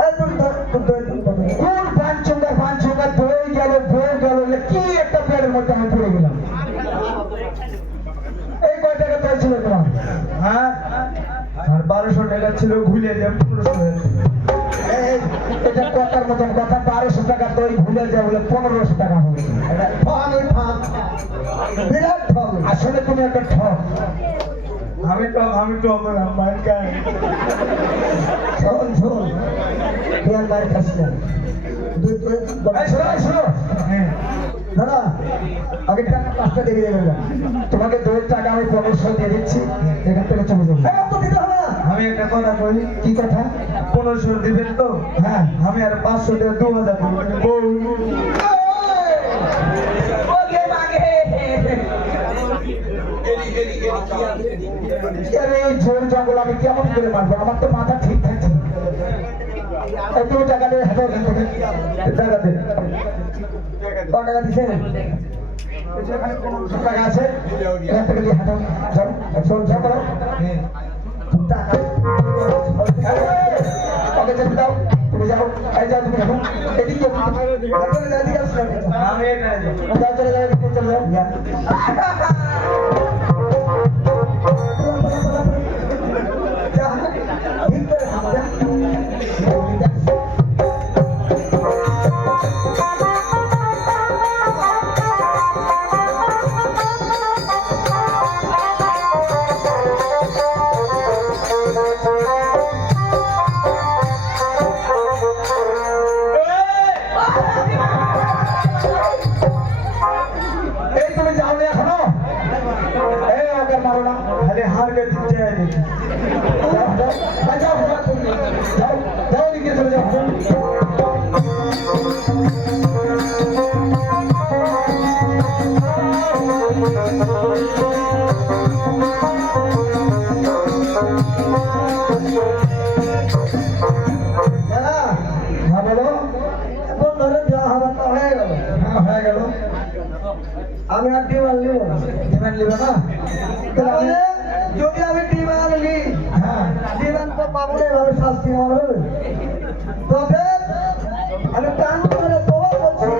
আরে তোর তোর দই তুই কত? কোন পাঁচচুঙ্গা দই গেল, বই গেল, এ কি একটা পেয়ারের মধ্যে আমি পড়ে গেলাম। এই কয় টাকা দই ছিল তোমার? হ্যাঁ, আর 1200 টাকা ছিল, ভুলে যা 1500 হয়েছে। এই, এটা কথার মতন কথা, 1200 টাকা দই ভুলে যায় বলে 1500 টাকা হবে। এটা ঠক, এই ঠক, বিরাট ঠক। আসলে তুমি একটা ঠক। আমি তো বললাম মাইকা শোন শোন, তুই আর বাড়ি খাস না। দুই তুই এই শোনো, এই শোনো, দাদা, আগে টাকা 5টা দিয়ে দেবেন না। তোমাকে দইয়ের টাকা আমি 1500 দিয়ে দিচ্ছি, এখান থেকে চলে যাবো। এই অত দিতে হবে না। আমি একটা কথা কই, কি কথা? 1500 দিবেন তো? হ্যাঁ, আমি আর 500 টাকা 2000 দেবো। ওকে মাগে। আরে এই ঝোড় জঙ্গল আমি কেমন করে মারবো? আমার তো মাথা ঠিক থাকছে না। এই তুমি টাকা দিয়ে হাঁটো এখান থেকে, টাকা দে। ক টাকা দিছেন? টাকা আছে, এখান থেকে দিয়ে হাঁটো, যাও, শোন, যাও করো। টাকা ওকে যেতে দাও, তুমি যাও, এই যাও তুমি এখন, এদিকে আপনারা এদিকে আসুন। আমি এটা যাও, চলে যাও, এদিকে চলে যাও। যা, ঠিক করে খাবো, যা। এই তুমি যাও না এখনো? আমি আর ডিমান্ড নিব না। ডিমান্ড নিবে না? তাহলে তাহলে যদি আমি ডিমান্ড নিই, হ্যাঁ ডিমান্ড তো পাবো না, এভাবে শাস্তি আমার হবে। তবে আমি টান করে তোমার করছি,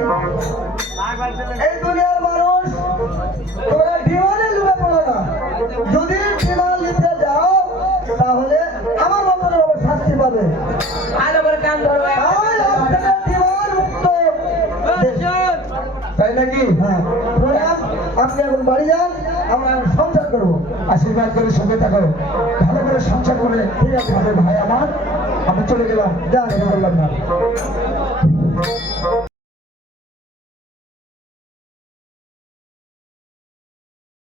এই দুনিয়ার মানুষ তোমরা ডিমান্ডে লুবে পড়ো না। যদি ডিমান্ড নিতে যাও তাহলে আমার মতন শাস্তি পাবে। ভালো করে কান ধরো তাহলে আজ থেকে ডিমান্ড মুক্ত দেশ। তাই নাকি? হ্যাঁ, প্রণাম। আপনি এখন বাড়ি যান, আমরা এখন সংসার করবো। আশীর্বাদ করে সঙ্গে থাকো, ভালো করে সংসার করে ঠিক আছে ভাই আমার, আমি চলে গেলাম, যান। বললাম না।